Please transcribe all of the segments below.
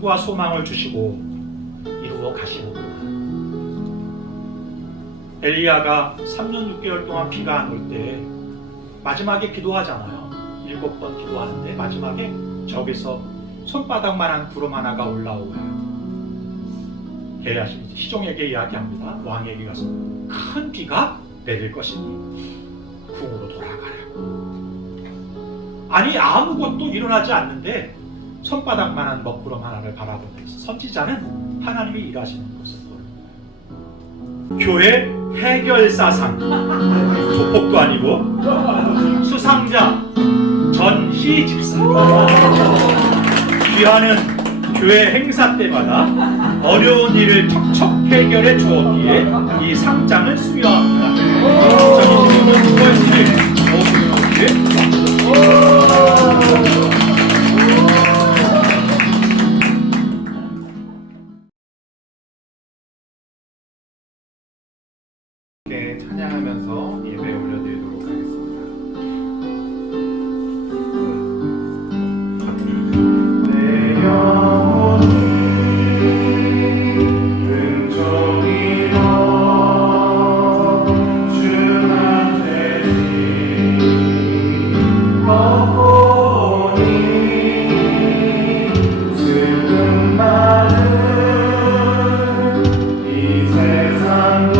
꿈과 소망을 주시고 이루어 가시는구나. 엘리야가 3년 6개월 동안 비가 안 올 때 마지막에 기도하잖아요. 7번 기도하는데 마지막에 저기서 손바닥만한 구름 하나가 올라오고요. 게하시 시종에게 이야기합니다. 왕에게 가서 큰 비가 내릴 것이니 궁으로 돌아가라고. 아니 아무것도 일어나지 않는데 손바닥만한 먹구름 하나를 바라보면서 선지자는 하나님이 일하시는 것을 보는 거예요. 교회 해결사상, 조폭도 아니고 수상자 전시 집사. 귀하는 교회 행사 때마다 어려운 일을 척척 해결해 주었기에 이 상장을 수여합니다. 2025년 9월 7일 함께 찬양하면서 예배 올려드리도록 하겠습니다. 내 영혼이 은총이여 주한테 얻보니 슬픈 많은 이 세상도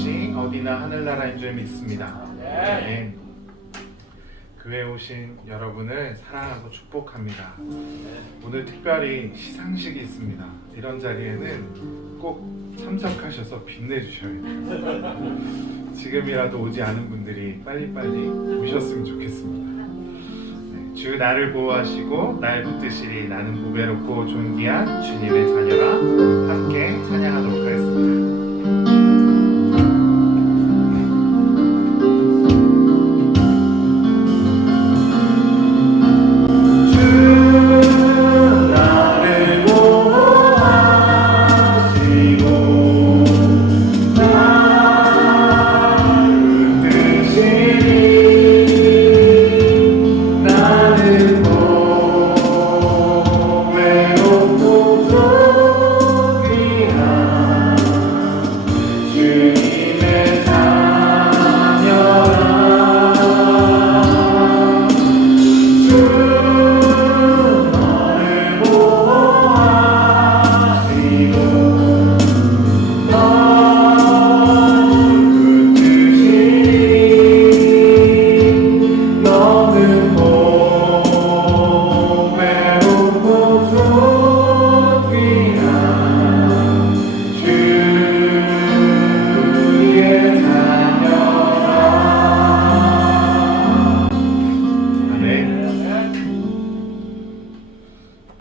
곳이 어디나 하늘나라인 줄 믿습니다. 아멘. 교회에 오신 여러분을 사랑하고 축복합니다. 오늘 특별히 시상식이 있습니다. 이런 자리에는 꼭 참석하셔서 빛내주셔야 돼요. 지금이라도 오지 않은 분들이 빨리빨리 오셨으면 좋겠습니다. 네, 주 나를 보호하시고 날 붙드시리 나는 보배롭고 존귀한 주님의 자녀라. 함께 찬양하도록 하겠습니다.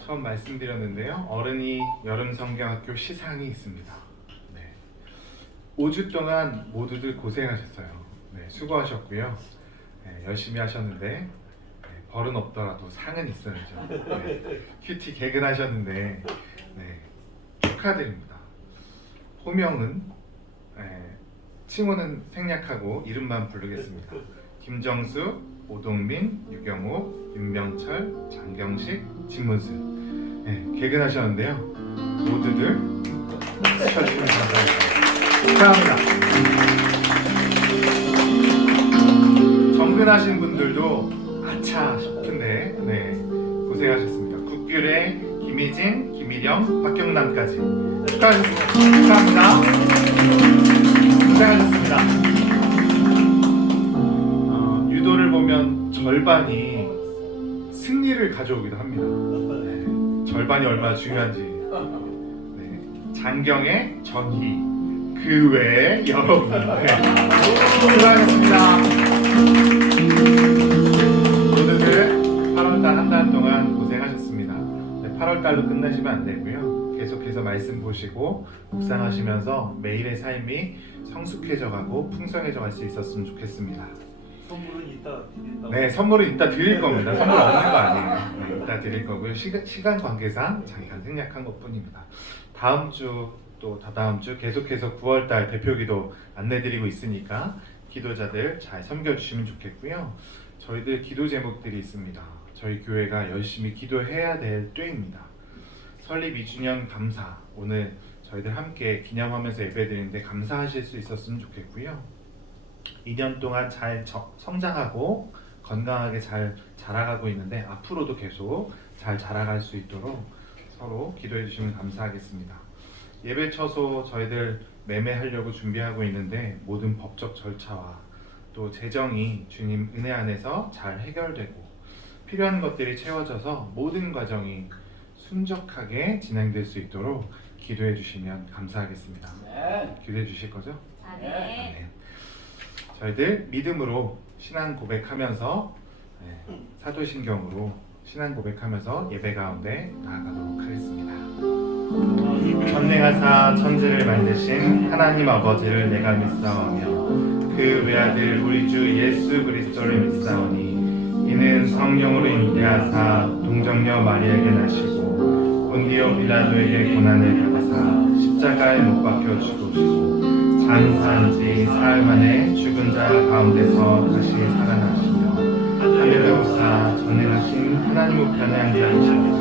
처음 말씀드렸는데요. 어른이 여름성경학교 시상이 있습니다. 네. 5주 동안 모두들 고생하셨어요. 네, 수고하셨고요. 네, 열심히 하셨는데 네, 벌은 없더라도 상은 있어야죠. 네, 큐티 개근하셨는데 네, 축하드립니다. 호명은 칭호는 생략하고 이름만 부르겠습니다. 김정수, 오동민, 유경호, 윤명철, 장경식, 진문수. 네, 개근하셨는데요. 모두들 축하드리면 감사합니다. 정근하신 분들도 아차 싶은데 네, 고생하셨습니다. 국귤의 김희진, 김희령, 박경남까지 축하하셨습니다. 축하합니다. 고생하셨습니다. 유도를 보면 절반이 승리를 가져오기도 합니다. 네, 절반이 얼마나 중요한지. 네, 장경의 전희, 그 외에 여러분. 네, 수고하셨습니다. 모두들 8월달 한 달 동안 고생하셨습니다. 네, 8월달로 끝나시면 안 되고요. 계속해서 말씀 보시고 묵상하시면서 매일의 삶이 성숙해져가고 풍성해져 갈 수 있었으면 좋겠습니다. 선물은 이따 드린다고. 네, 선물은 이따 드릴 겁니다. 선물 없는 거 아니에요. 네, 이따 드릴 거고요. 시간 관계상 잠깐 생략한 것뿐입니다. 다음 주 또 다다음 주 계속해서 9월달 대표기도 안내드리고 있으니까 기도자들 잘 섬겨주시면 좋겠고요. 저희들 기도 제목들이 있습니다. 저희 교회가 열심히 기도해야 될 때입니다. 설립 2주년 감사, 오늘 저희들 함께 기념하면서 예배드리는데 감사하실 수 있었으면 좋겠고요. 2년 동안 잘 성장하고 건강하게 잘 자라가고 있는데 앞으로도 계속 잘 자라갈 수 있도록 서로 기도해 주시면 감사하겠습니다. 예배 처소 저희들 매매하려고 준비하고 있는데 모든 법적 절차와 또 재정이 주님 은혜 안에서 잘 해결되고 필요한 것들이 채워져서 모든 과정이 순적하게 진행될 수 있도록 기도해 주시면 감사하겠습니다. 기도해 주실 거죠? 네. 저희들 믿음으로 신앙 고백하면서 사도신경으로 신앙 고백하면서 예배 가운데 나아가도록 하겠습니다. 전능하사 천지를 만드신 하나님 아버지를 내가 믿사오며 그 외아들 우리 주 예수 그리스도를 믿사오니 이는 성령으로 인도하사 동정녀 마리아에게 나시고 본디오 빌라도에게 고난을 받으사 십자가에 못 박혀 죽으시고 장사한 지 사흘 만에 죽은 자 가운데서 다시 살아나시며 하늘에 오사 전능하신 하나님 우편에 앉아계십니다.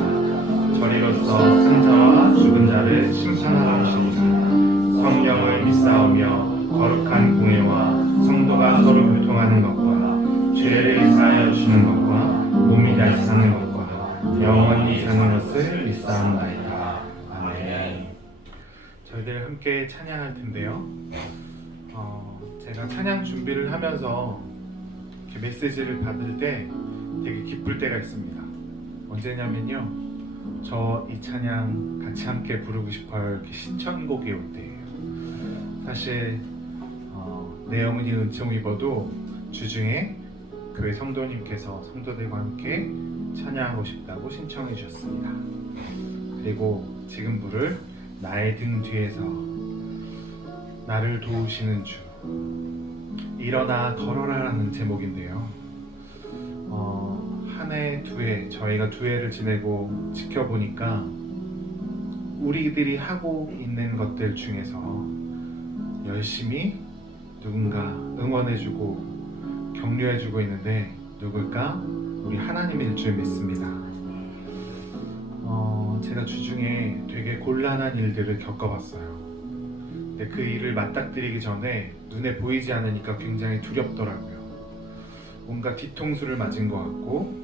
저리로서 산자와 죽은 자를 심판하러 오시리니 성령을 믿사오며 거룩한 공예와 성도가 서로 교통하는 것과 죄를 사하여 주는 것과 몸이 다시 사는 것과 영원히 사는 것을 믿사옵나이다. 아멘. 저희들 함께 찬양할 텐데요. 제가 찬양 준비를 하면서 이렇게 메시지를 받을 때 되게 기쁠 때가 있습니다. 언제냐면요, 저 이 찬양 같이 함께 부르고 싶어요 이렇게 신청곡이 올 때예요. 사실 내 어머니 은총 입어도 주중에 교회 성도님께서 성도들과 함께 찬양하고 싶다고 신청해 주셨습니다. 그리고 지금 부를 나의 등 뒤에서 나를 도우시는 주, 일어나 걸어라 라는 제목인데요. 한 해, 두 해, 저희가 두 해를 지내고 지켜보니까 우리들이 하고 있는 것들 중에서 열심히 누군가 응원해주고 격려해주고 있는데 누굴까? 우리 하나님일 줄 믿습니다. 제가 주중에 되게 곤란한 일들을 겪어봤어요. 근데 그 일을 맞닥뜨리기 전에 눈에 보이지 않으니까 굉장히 두렵더라고요. 뭔가 뒤통수를 맞은 것 같고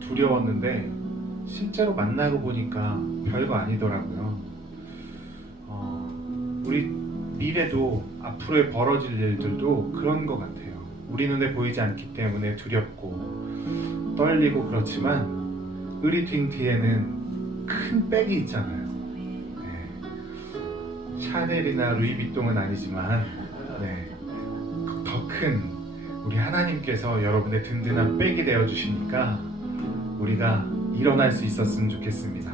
두려웠는데 실제로 만나고 보니까 별거 아니더라고요. 우리 미래도 앞으로의 벌어질 일들도 그런 것 같아요. 우리 눈에 보이지 않기 때문에 두렵고 떨리고 그렇지만 우리 등 뒤에는 큰 백이 있잖아요. 네. 샤넬이나 루이비통은 아니지만 더 큰 우리 하나님께서 여러분의 든든한 백이 되어주시니까 우리가 일어날 수 있었으면 좋겠습니다.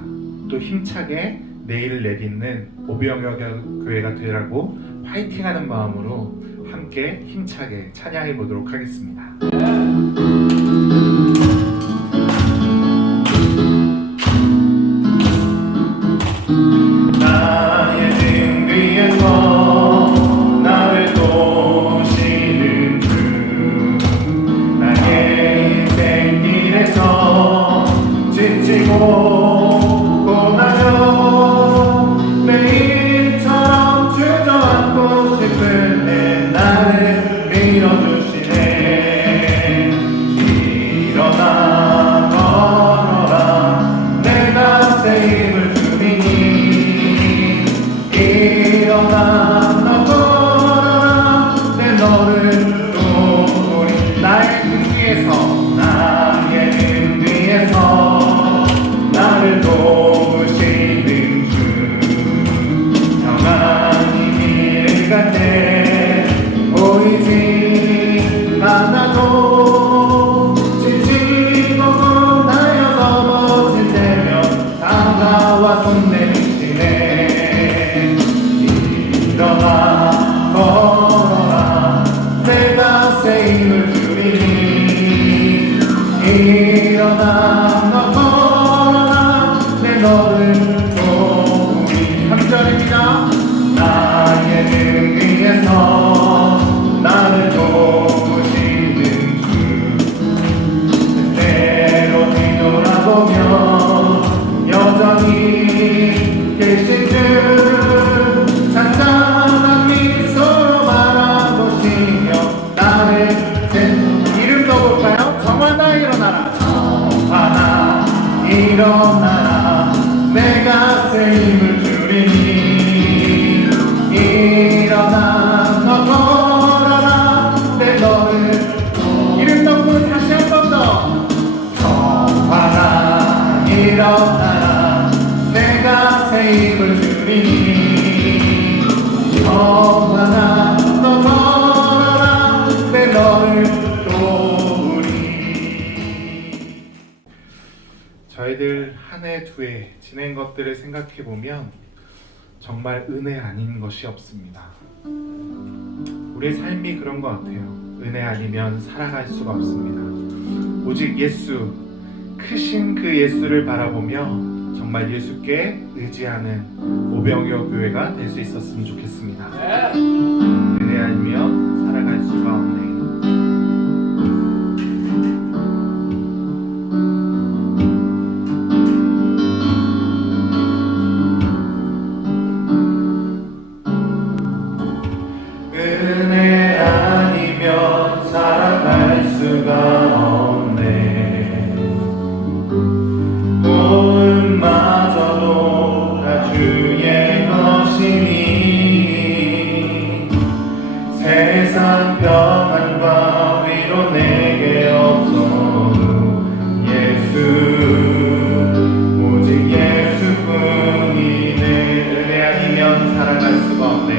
또 힘차게 내일을 내딛는 오병여 교회가 되라고 파이팅하는 마음으로 함께 힘차게 찬양해 보도록 하겠습니다. 나의 등 위에서 나를 도우시는 주, 나의 인생 길에서 지치고 고나요 매일처럼 주저앉고 싶을 때 나를 밀어주시네. 일어나 걸어라 내가 새 힘을 주리니. 일어나 너 걸어라 내 너를 도우리. 나의 등 뒤에서 나의 등 뒤에서 나를 도우시는 주, 평안히 길을 갈 때 보이지 않아도 지치고 고나여 넘어질 때면 다가와 손 내미시네. 일어나 걸어라 내가 새 힘을 주리니. 일어나 너 걸어라 내 너를 도우리. 3절입니다. 나의 등 위에서 나를 도우시는 주, 때로 뒤돌아보면 여전히 계신 주, 잔잔한 미소로 바라보시며 나를 이름 넣어볼까요? 정화나 일어나라. 정화나 일어나라 내가 새 힘을 주리니. 일어나 너 걸어라 내 너를 이름 넣고 다시 한 번 더. 정화나 일어나라 내가 새 힘을 주리니. 정화나 너 걸어라 내 너를 도우리. 저희들 한 해 두 해 지낸 것들을 생각해 보면 정말 은혜 아닌 것이 없습니다. 우리의 삶이 그런 것 같아요. 은혜 아니면 살아갈 수가 없습니다. 오직 예수, 크신 그 예수를 바라보며 정말 예수께 의지하는 오병여 교회가 될 수 있었으면 좋겠습니다. 은혜 아니면 살아갈 수가 없네. 은혜 아니면 살아갈 수가 없네. 도움마저도 다 주의 것이니. 세상 평안과 위로 내게 없어도 예수 오직 예수뿐이네. 은혜 아니면 살아갈 수가 없네.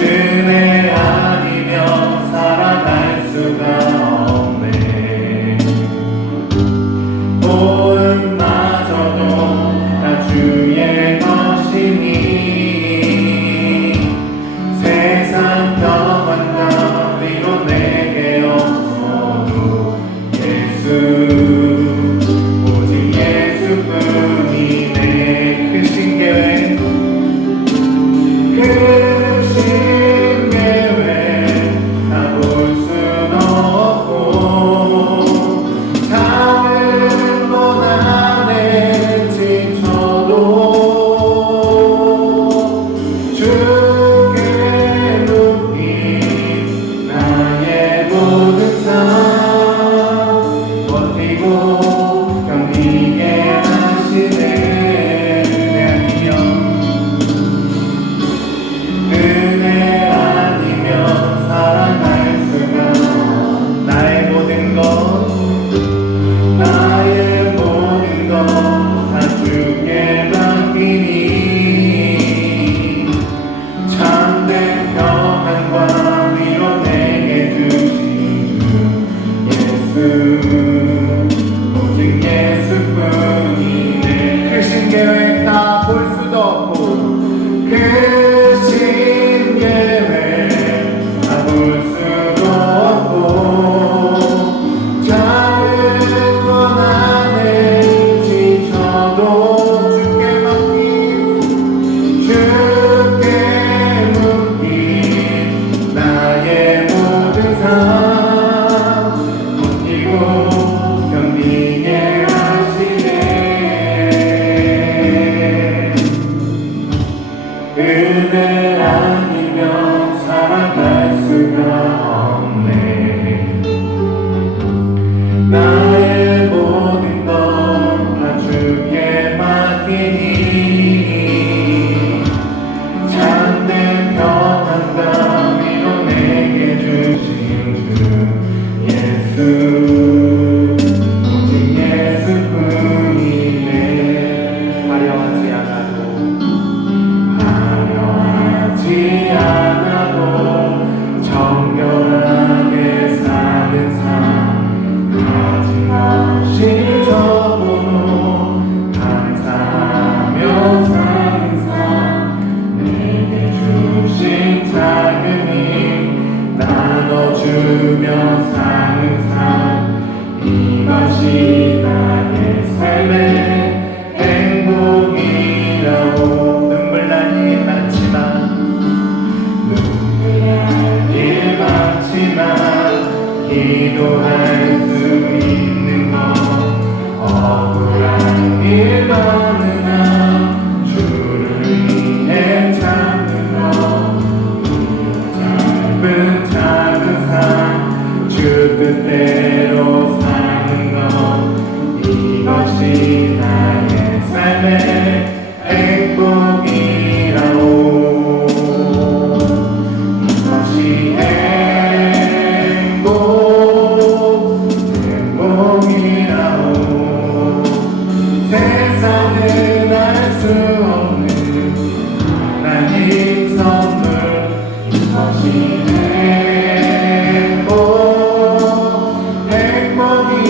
은혜 아니면 살아갈 수가 없네. 도움마저도 다 주의 것이니 세상 평안과 위로 내게 없어도 예수 오직 예수뿐이네. 크신 계획 크신 계획 다 볼 순 없고 작은 것 안에 지쳐도 주께 눕힌 나의 모든 삶 버티고 견디게 하시네. 은혜 아니면 살아갈 수가 없어. 나의 모든 것 나의 모든 것 다 주께 맡기니 참된 평안과 위로 내게 주신 주 예수 오직 예수뿐이네. 크신 계획 다 볼 수도 없고 크신 계획 다 볼 수도 없고 작은 것 안에 지쳐도 주께 맡긴 주께 묻힌 나의 모든 삶 버티고 견디게 하시네. 은혜 아니면 살아갈 수가 없네. 나의 모든 것 다 주께 맡기니 참된 평안과 위로 내게 주신 주 예수 오직 예수뿐이네. 화려하지 않아도 정결하게 사는 삶 가진 것이 적어도 감사하며 사는 삶 내게 주신 작은 힘 나눠주며 사는 삶 이것이 나의 삶의 행복이라고. 눈물 날 일 많지만 일 많지만 기도할 수 있는 것 억울한 일 많으나 주를 위해 참는 것 짧은 작은 삶 주 뜻대로 사는 것 이것이 나의 삶의 행복이라오. 이것이 행복이라오. 세상은 알 수 없는 하나님 선물 이것이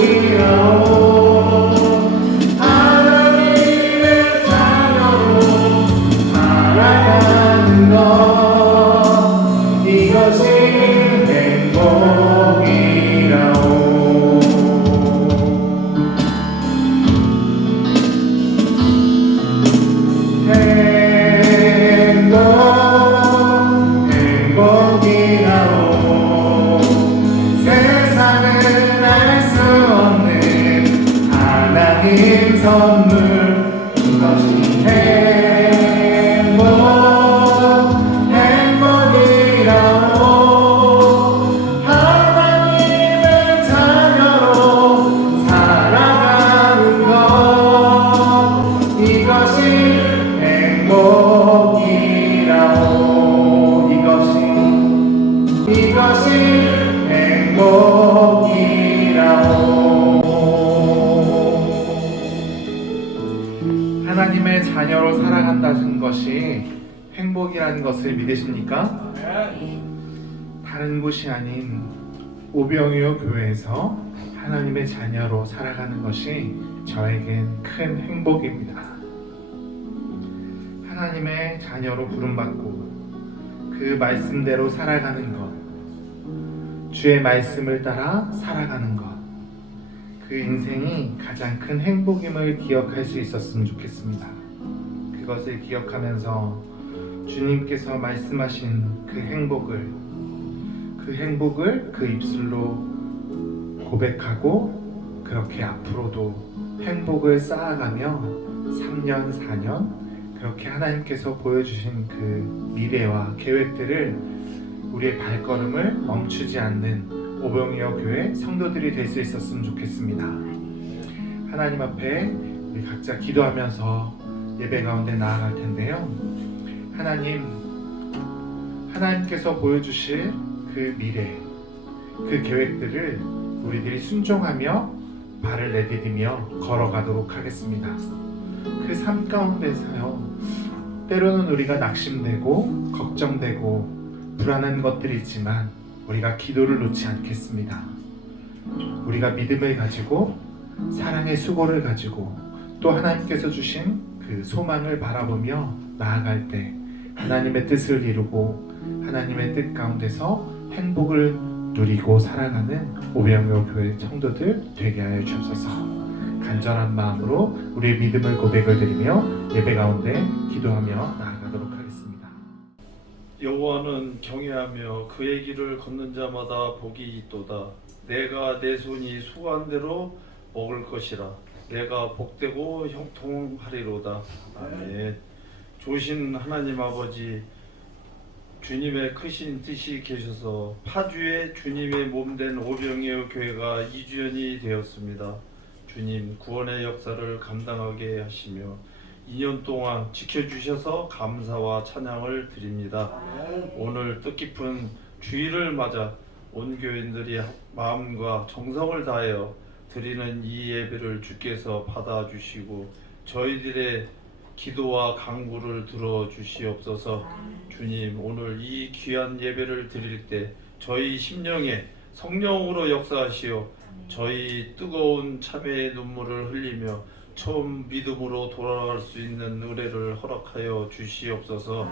행복이라오. 하나님의 자녀로 살아가는 것 이것이 행복이라오. 행복이라오. 행복이라오. 하나님의 자녀로 살아간다는 것이 행복이라는 것을 믿으십니까? 다른 곳이 아닌 오병이어 교회에서 하나님의 자녀로 살아가는 것이 저에겐 큰 행복입니다. 하나님의 자녀로 부름받고 그 말씀대로 살아가는 것, 주의 말씀을 따라 살아가는 것, 그 인생이 가장 큰 행복임을 기억할 수 있었으면 좋겠습니다. 그것을 기억하면서 주님께서 말씀하신 그 행복을 그 입술로 고백하고 그렇게 앞으로도 행복을 쌓아가며 3년, 4년 그렇게 하나님께서 보여주신 그 미래와 계획들을 우리의 발걸음을 멈추지 않는 오병이어 교회 성도들이 될 수 있었으면 좋겠습니다. 하나님 앞에 우리 각자 기도하면서 예배 가운데 나아갈 텐데요. 하나님께서 보여주실 그 미래, 그 계획들을 우리들이 순종하며 발을 내디디며 걸어가도록 하겠습니다. 그 삶 가운데서요, 때로는 우리가 낙심되고 걱정되고 불안한 것들이 있지만 우리가 기도를 놓지 않겠습니다. 우리가 믿음을 가지고 사랑의 수고를 가지고 또 하나님께서 주신 그 소망을 바라보며 나아갈 때 하나님의 뜻을 이루고 하나님의 뜻 가운데서 행복을 누리고 살아가는 오병이어 교회 성도들 되게 하여 주옵소서. 간절한 마음으로 우리의 믿음을 고백을 드리며 예배 가운데 기도하며 나아가도록 하겠습니다. 여호와는 경외하며 그의 길을 걷는 자마다 복이 있도다. 내가 내 손이 수고한 대로 먹을 것이라. 내가 복되고 형통하리로다. 아멘. 조신 하나님 아버지, 주님의 크신 뜻이 계셔서 파주에 주님의 몸된 오병이어 교회가 2주년이 되었습니다. 주님 구원의 역사를 감당하게 하시며 2년 동안 지켜주셔서 감사와 찬양을 드립니다. 오늘 뜻깊은 주일을 맞아 온 교인들이 마음과 정성을 다하여 드리는 이 예배를 주께서 받아주시고 저희들의 기도와 간구를 들어주시옵소서. 주님, 오늘 이 귀한 예배를 드릴 때 저희 심령에 성령으로 역사하시어 저희 뜨거운 참회의 눈물을 흘리며 처음 믿음으로 돌아갈 수 있는 은혜를 허락하여 주시옵소서.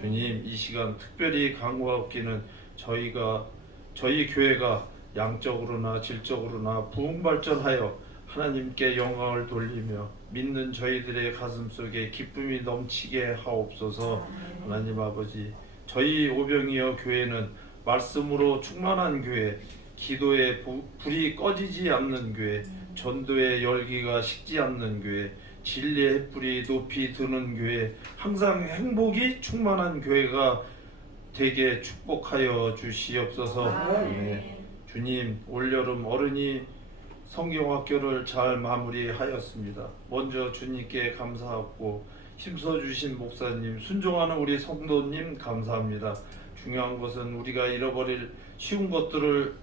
주님, 이 시간 특별히 간구하옵기는 저희 교회가 양적으로나 질적으로나 부흥발전하여 하나님께 영광을 돌리며 믿는 저희들의 가슴속에 기쁨이 넘치게 하옵소서. 하나님 아버지, 저희 오병이어 교회는 말씀으로 충만한 교회, 기도의 불이 꺼지지 않는 교회, 전도의 열기가 식지 않는 교회, 진리의 햇불이 높이 드는 교회, 항상 행복이 충만한 교회가 되게 축복하여 주시옵소서. 네. 주님, 올여름 어른이 성경학교를 잘 마무리하였습니다. 먼저 주님께 감사하고 힘써주신 목사님, 순종하는 우리 성도님 감사합니다. 중요한 것은 우리가 잃어버릴 쉬운 것들을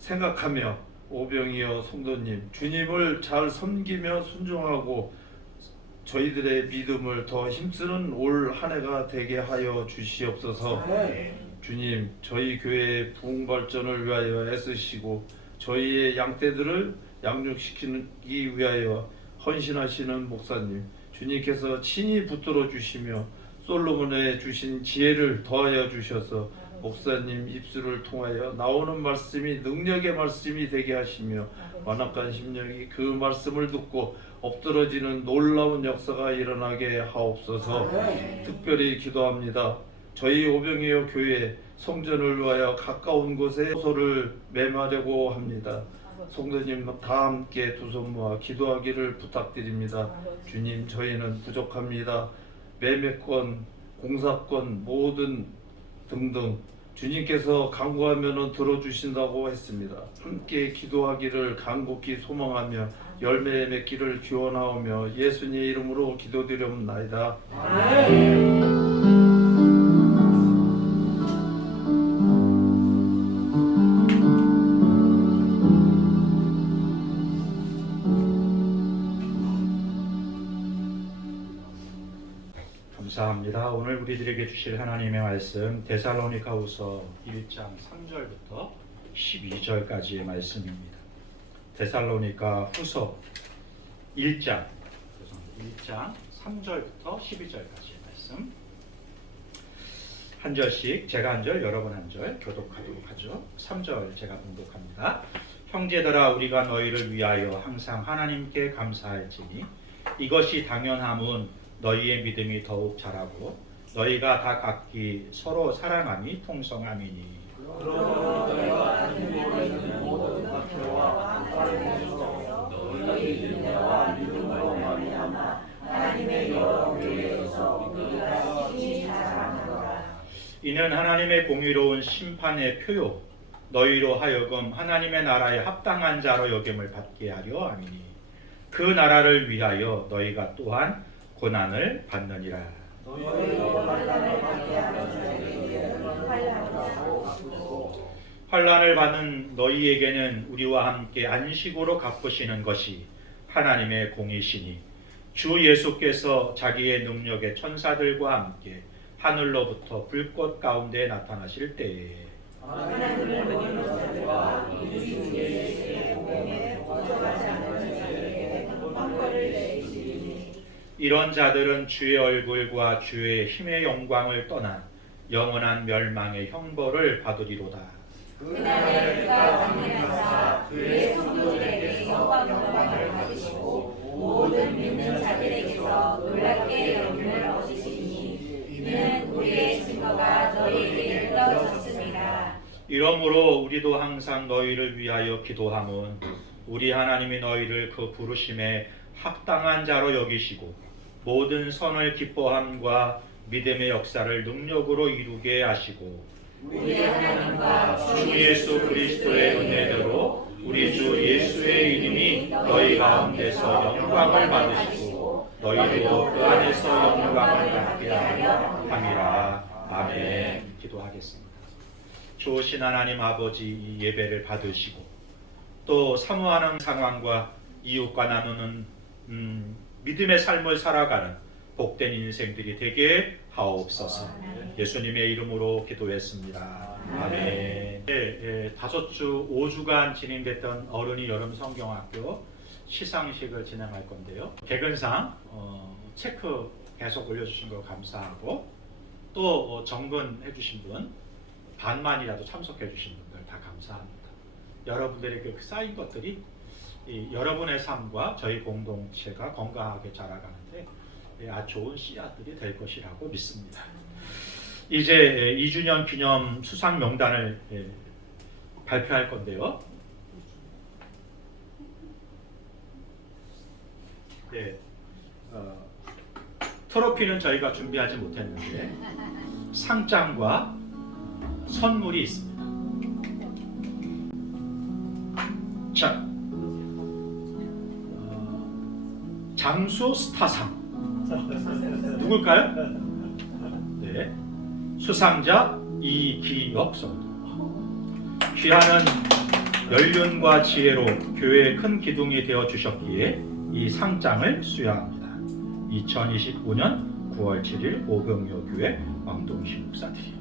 생각하며 오병이어 성도님, 주님을 잘 섬기며 순종하고 저희들의 믿음을 더 힘쓰는 올 한 해가 되게 하여 주시옵소서. 주님, 저희 교회의 부흥발전을 위하여 애쓰시고 저희의 양떼들을 양육시키기 위하여 헌신하시는 목사님, 주님께서 친히 붙들어 주시며 솔로몬에 주신 지혜를 더하여 주셔서 목사님 입술을 통하여 나오는 말씀이 능력의 말씀이 되게 하시며 완악한 심령이 그 말씀을 듣고 엎드러지는 놀라운 역사가 일어나게 하옵소서. 특별히 기도합니다. 저희 오병이어 교회 성전을 위하여 가까운 곳에 소를 매마려고 합니다. 성도님 다 함께 두 손 모아 기도하기를 부탁드립니다. 주님, 저희는 부족합니다. 매매권, 공사권, 모든 등등 주님께서 간구하면 들어주신다고 했습니다. 함께 기도하기를 간곡히 소망하며 열매 맺기를 기원하오며 예수님의 이름으로 기도드리옵나이다. 우리들에게 주실 하나님의 말씀 데살로니가후서 1장 3절부터 12절까지의 말씀입니다. 데살로니가후서 1장 3절부터 12절까지의 말씀. 한 절씩 제가 한 절, 여러분 한 절 교독하도록 하죠. 3절 제가 봉독합니다. 형제들아, 우리가 너희를 위하여 항상 하나님께 감사할지니 이것이 당연함은 너희의 믿음이 더욱 자라고 너희가 다 각기 서로 사랑함이 통성함이니. 이는 하나님의 공의로운 심판의 표요 너희로 하여금 하나님의 나라에 합당한 자로 여김을 받게 하려 함이니 그 나라를 위하여 너희가 또한 고난을 받느니라. 환난을 받는 너희에게는 우리와 함께 안식으로 갚으시는 것이 하나님의 공이시니 주 예수께서 자기의 능력의 천사들과 함께 하늘로부터 불꽃 가운데 나타나실 때에 이런 자들은 주의 얼굴과 주의 힘의 영광을 떠난 영원한 멸망의 형벌을 받으리로다. 그날에 그가 강림하사 그의 성도들에게 영광을 받으시고 모든 믿는 자들에게서 놀랍게 여김을 얻으시니 이는 우리의 증거가 너희에게 이르러졌습니다. 이러므로 우리도 항상 너희를 위하여 기도함은 우리 하나님이 너희를 그 부르심에 합당한 자로 여기시고 모든 선을 기뻐함과 믿음의 역사를 능력으로 이루게 하시고 우리 하나님과 주 예수 그리스도의 은혜대로 우리 주 예수의 이름이 너희 가운데서 영광을 받으시고 너희도 그 안에서 영광을 받게 하려 함이라. 아멘. 기도하겠습니다. 좋으신 하나님 아버지, 이 예배를 받으시고 또 사모하는 상황과 이웃과 나누는 믿음의 삶을 살아가는 복된 인생들이 되게 하옵소서. 예수님의 이름으로 기도했습니다. 아멘. 5주, 5주간 진행됐던 어른이 여름 성경학교 시상식을 진행할 건데요. 개근상 체크 계속 올려주신 거 감사하고 또 정근해 주신 분, 반만이라도 참석해 주신 분들 다 감사합니다. 여러분들에게 쌓인 것들이 여러분의 삶과 저희 공동체가 건강하게 자라가는데 아주 좋은 씨앗들이 될 것이라고 믿습니다. 이제 2주년 기념 수상 명단을 발표할 건데요. 네, 트로피는 저희가 준비하지 못했는데 상장과 선물이 있습니다. 자, 장수 스타상 누굴까요? 네, 수상자 이기혁 성도. 귀하는 연륜과 지혜로 교회의 큰 기둥이 되어 주셨기에 이 상장을 수여합니다. 2025년 9월 7일 오병여교회 왕동신 목사들이요.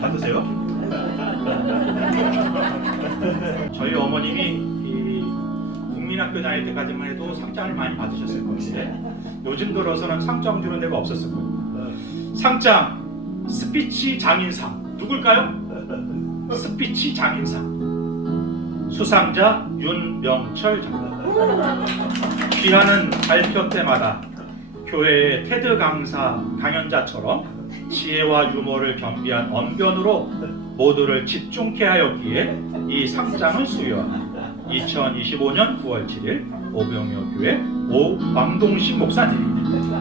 받으세요. 저희 어머님이 이 국민학교 다닐 때까지만 해도 상장을 많이 받으셨을 건데 요즘 들어서는 상장 주는 데가 없었을 거예요. 상장 스피치 장인상 누굴까요? 스피치 장인상 수상자 윤명철 장관. 귀하는 발표 때마다 교회의 테드 강사 강연자처럼 지혜와 유머를 겸비한 언변으로 모두를 집중케 하였기에 이 상장을 수여합니다. 2025년 9월 7일 오병여교회 왕동식 목사님입니다.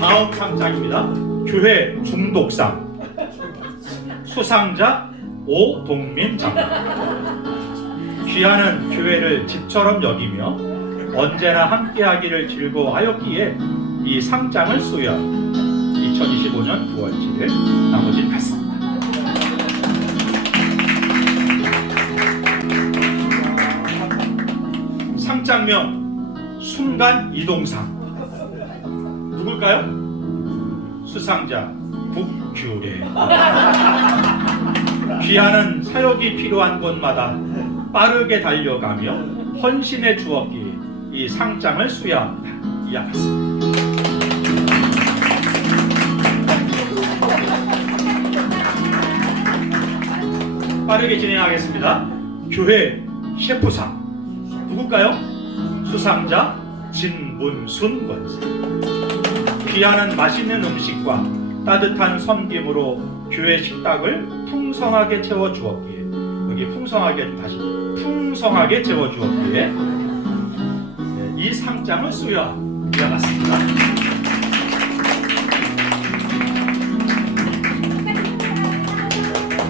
다음 상장입니다. 교회 중독상 수상자 오동민 장로. 귀하는 교회를 집처럼 여기며 언제나 함께하기를 즐거워하였기에 이 상장을 수여 2025 2025년 9월 7일 나머지는 갔습니다. 상장명 순간 이동상 누굴까요? 수상자 북규래. 귀하는 사역이 필요한 곳마다 빠르게 달려가며 헌신해 주었기에 이 상장을 수여합니다. 이와 같습니다. 빠르게 진행하겠습니다. 교회 셰프상 누굴까요? 수상자 진문순 권사. 귀하는 맛있는 음식과 따뜻한 섬김으로 교회 식탁을 풍성하게 채워주었기에 여기 풍성하게 다시 풍성하게 채워주었기에 이 상장을 수여하여 갔습니다.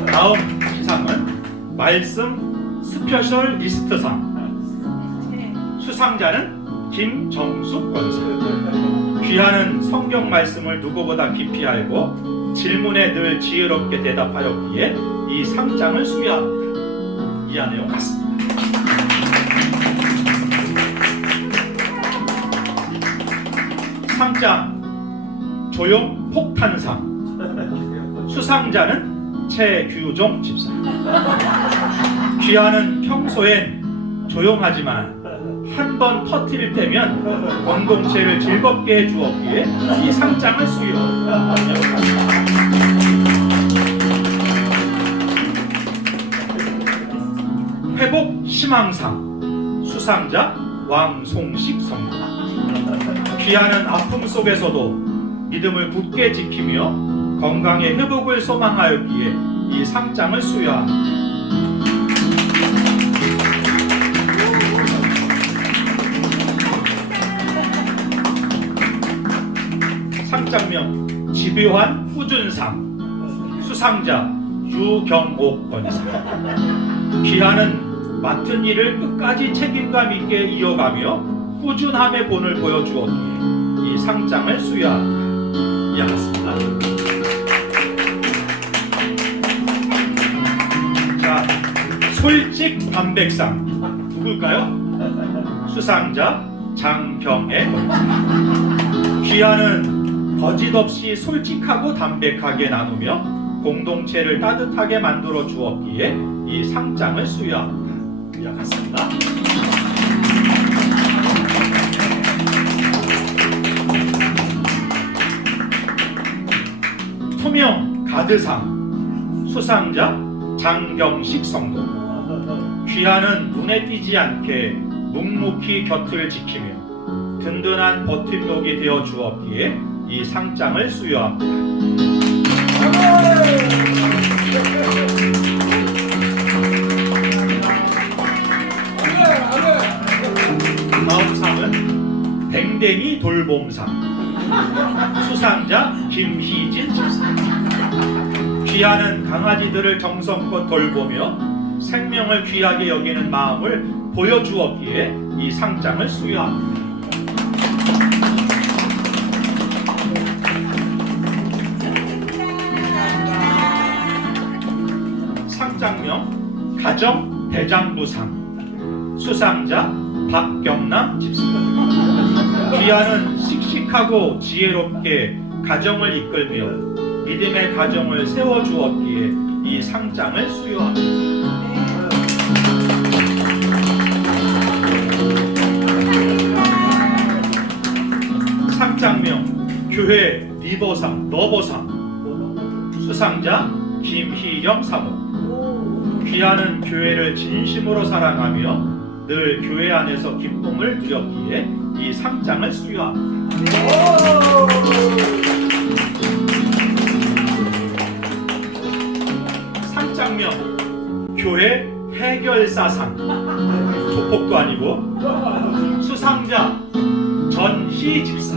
다음 시상은 말씀 스페셜리스트상. 수상자는 김정숙 권사. 귀하는 성경 말씀을 누구보다 깊이 알고 질문에 늘 지혜롭게 대답하였기에 이 상장을 수여합니다. 이하 내용 같습니다. 상장 조용 폭탄상. 수상자는 최규종 집사. 귀하는 평소엔 조용하지만 한 번 터뜨릴 때면 공동체를 즐겁게 해주었기에 이 상장을 수여합니다. 회복 희망상. 수상자 왕송식 성도. 귀하는 아픔 속에서도 믿음을 굳게 지키며 건강의 회복을 소망하였기에 이 상장을 수여합니다. 상장명 집요한 꾸준상. 수상자 유경옥 권사. 귀하는 맡은 일을 끝까지 책임감 있게 이어가며 꾸준함의 본을 보여주었기에 이 상장을 수여합니다. 이와 같습니다. 자, 솔직 담백상 누굴까요? 수상자 장경애 권사. 귀하는 거짓 없이 솔직하고 담백하게 나누며 공동체를 따뜻하게 만들어 주었기에 이 상장을 수여합니다. 이와 같습니다. 투명 가드상. 수상자 장경식 성도. 귀하는 눈에 띄지 않게 묵묵히 곁을 지키며 든든한 버팀목이 되어 주었기에 이 상장을 수여합니다. 다음 상은 댕댕이 돌봄상. 수상자 김희진 집사. 귀하는 강아지들을 정성껏 돌보며 생명을 귀하게 여기는 마음을 보여주었기에 이 상장을 수여합니다. 상장명 가정 대장부상. 수상자 박경남 집사. 귀하는 씩씩하고 지혜롭게 가정을 이끌며 믿음의 가정을 세워주었기에 이 상장을 수여합니다. 상장명 교회 너버상. 수상자 김희영 사모. 귀하는 교회를 진심으로 사랑하며 늘 교회 안에서 기쁨을 누렸기에 이 상장을 수여합니다. 상장명 교회 해결사상. 조폭도 아니고 수상자 전희 집사.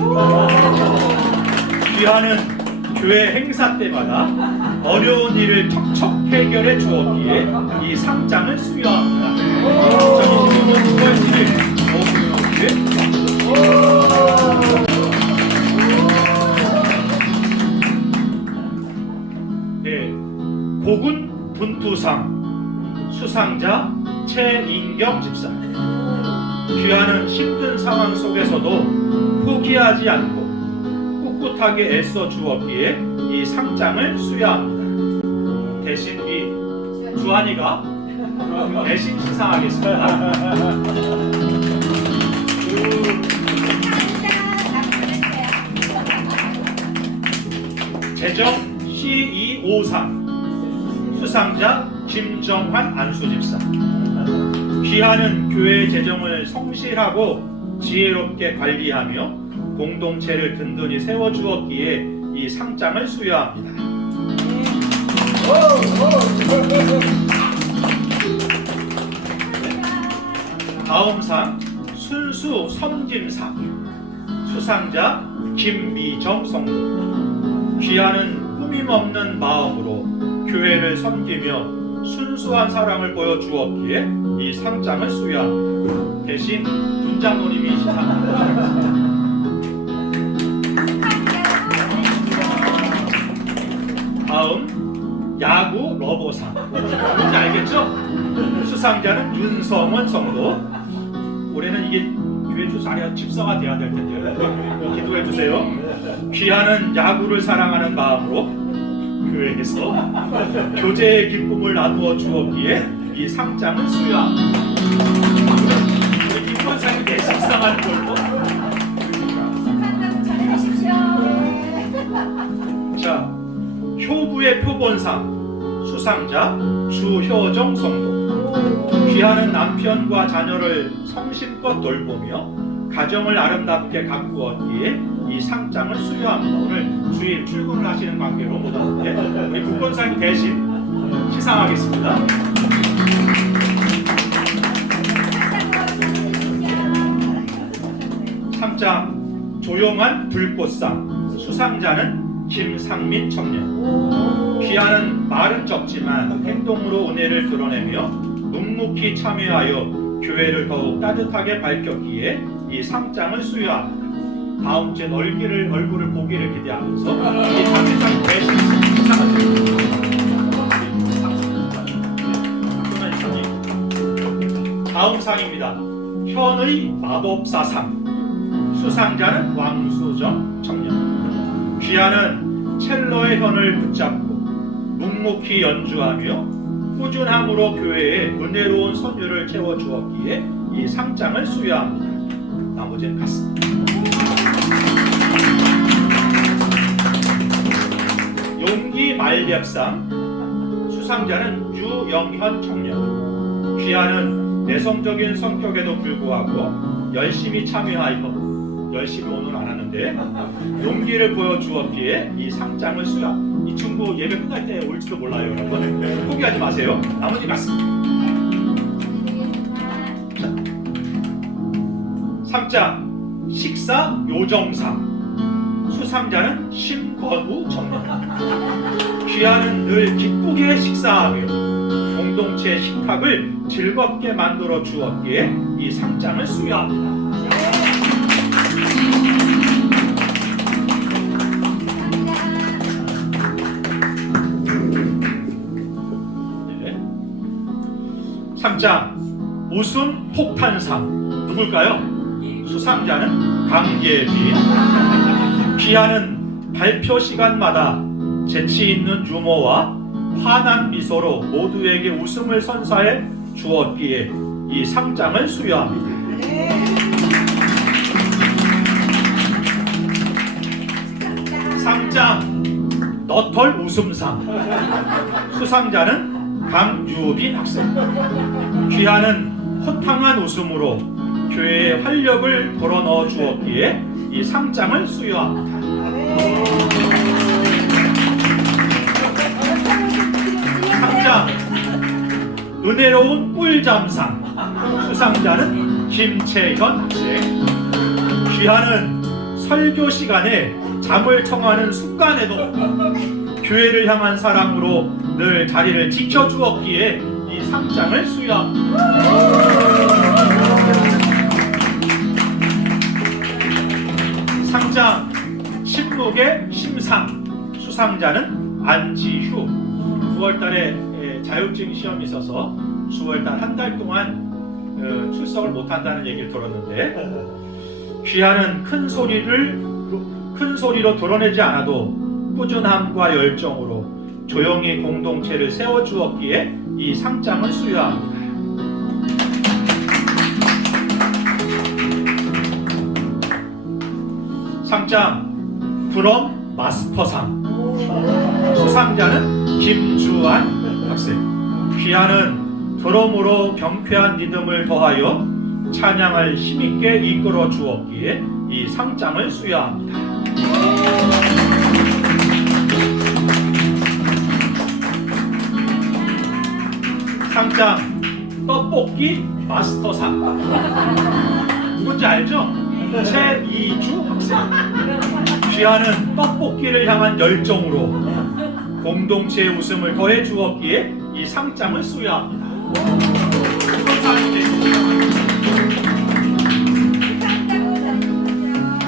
귀하는 교회 행사 때마다 어려운 일을 척척 해결해 주었기에 이 상장을 수여합니다. 2025년 9월 7일 제2호상 수상자 최인경 집사. 귀하는 힘든 상황 속에서도 포기하지 않고 꿋꿋하게 애써 주었기에 이 상장을 수여합니다. 대신 이 주한이가 대신 시상하겠습니다. 재정 C2호상 수상자 김정환 안수집사. 귀하는 교회의 재정을 성실하고 지혜롭게 관리하며 공동체를 든든히 세워주었기에 이 상장을 수여합니다. 다음 상 순수 섬김상 수상자 김미정 성도. 귀하는 꾸밈없는 마음으로 교회를 섬기며 순수한 사랑을 보여주었기에 이 상장을 수여합니다. 대신 분장모님이 시상합니다. 다음 야구 러버상. 뭔지 알겠죠? 수상자는 윤성원 성도. 올해는 이게 교회 주사려 집사가 돼야 될 텐데요. 기도해 주세요. 귀하는 야구를 사랑하는 마음으로 교회에서 교제의 기쁨을 나누어 주었기에 이 상장을 수여합니다. 우리 김권사님 대신 시상하는 걸로. 자, 효부의 표본상 수상자 주효정 성도. 귀하는 남편과 자녀를 성심껏 돌보며 가정을 아름답게 가꾸었기에 이 상장을 수여합니다. 오늘 주일 출근을 하시는 관계로 못하는데 우리 국권사님 대신 시상하겠습니다. 상장 조용한 불꽃상 수상자는 김상민 청년. 귀하는 말은 적지만 행동으로 은혜를 드러내며 묵묵히 참여하여 교회를 더욱 따뜻하게 밝혔기에 이 상장을 수여합니다. 다음 주에 얼굴을 보기를 기대하면서 이 상장 대신 시상합니다. 다음 상입니다. 현의 마법사상 수상자는 왕수정 청년. 귀하는 첼로의 현을 붙잡고 묵묵히 연주하며 꾸준함으로 교회에 은혜로운 선율을 채워주었기에 이 상장을 수여합니다. 나머지는 같습니다. 용기 말렵상 수상자는 유영현 청년. 귀하는 내성적인 성격에도 불구하고 열심히 참여하여 열심히 오늘 안 하는데 용기를 보여주었기에 이 상장을 수여. 이 친구 예배 끝날 때 올지도 몰라요, 여러분. 포기하지 마세요. 나머지 같습니다. 상장 식사 요정상 수상자는 심건우 청년. 귀하는 늘 기쁘게 식사하며 공동체 식탁을 즐겁게 만들어 주었기에 이 상장을 수여합니다. 상장 웃음 폭탄상 누굴까요? 수상자는 강예빈. 귀하는 발표 시간마다 재치 있는 유머와 환한 미소로 모두에게 웃음을 선사해 주었기에 이 상장을 수여합니다. 상장 너털 웃음상 수상자는 강유빈 학생. 귀하는 호탕한 웃음으로 교회에 활력을 불어넣어 주었기에 이 상장을 수여합니다. 상장 은혜로운 꿀잠상 수상자는 김채현 학생. 귀하는 설교 시간에 잠을 청하는 순간에도 교회를 향한 사랑으로 늘 자리를 지켜주었기에 이 상장을 수여합니다. 상장 신목의 심상 수상자는 안지휴. 9월달에 자격증 시험이 있어서 10월달 한 달 동안 출석을 못한다는 얘기를 들었는데, 귀하는 큰 소리로 드러내지 않아도 꾸준함과 열정으로 조용히 공동체를 세워주었기에 이 상장을 수여합니다. 상장 브럼 마스터상, 수상자는 김주환 학생. 귀하는 드럼으로 경쾌한 리듬을 더하여 찬양을 힘있게 이끌어 주었기에 이 상장을 수여합니다. 상장 떡볶이 마스터상. 누군지 알죠? 최이주 학생. 귀하는 떡볶이를 향한 열정으로 공동체의 웃음을 더해 주었기에 이 상장을 수여합니다.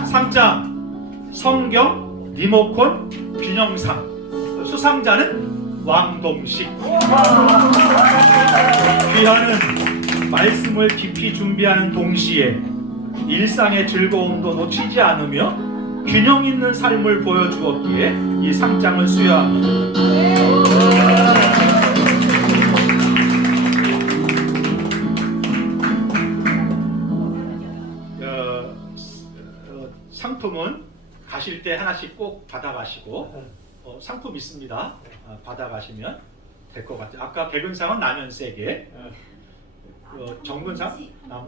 상장 성경 리모컨 균형상. 수상자는 왕동식. 귀하는 말씀을 깊이 준비하는 동시에 일상의 즐거움도 놓치지 않으며 균형 있는 삶을 보여주었기에 이 상장을 수여합니다. 상품은 가실 때 하나씩 꼭 받아가시고, 상품 있습니다. 받아가시면 될 것 같아요. 아까 개근상은 라면 3개, 정근상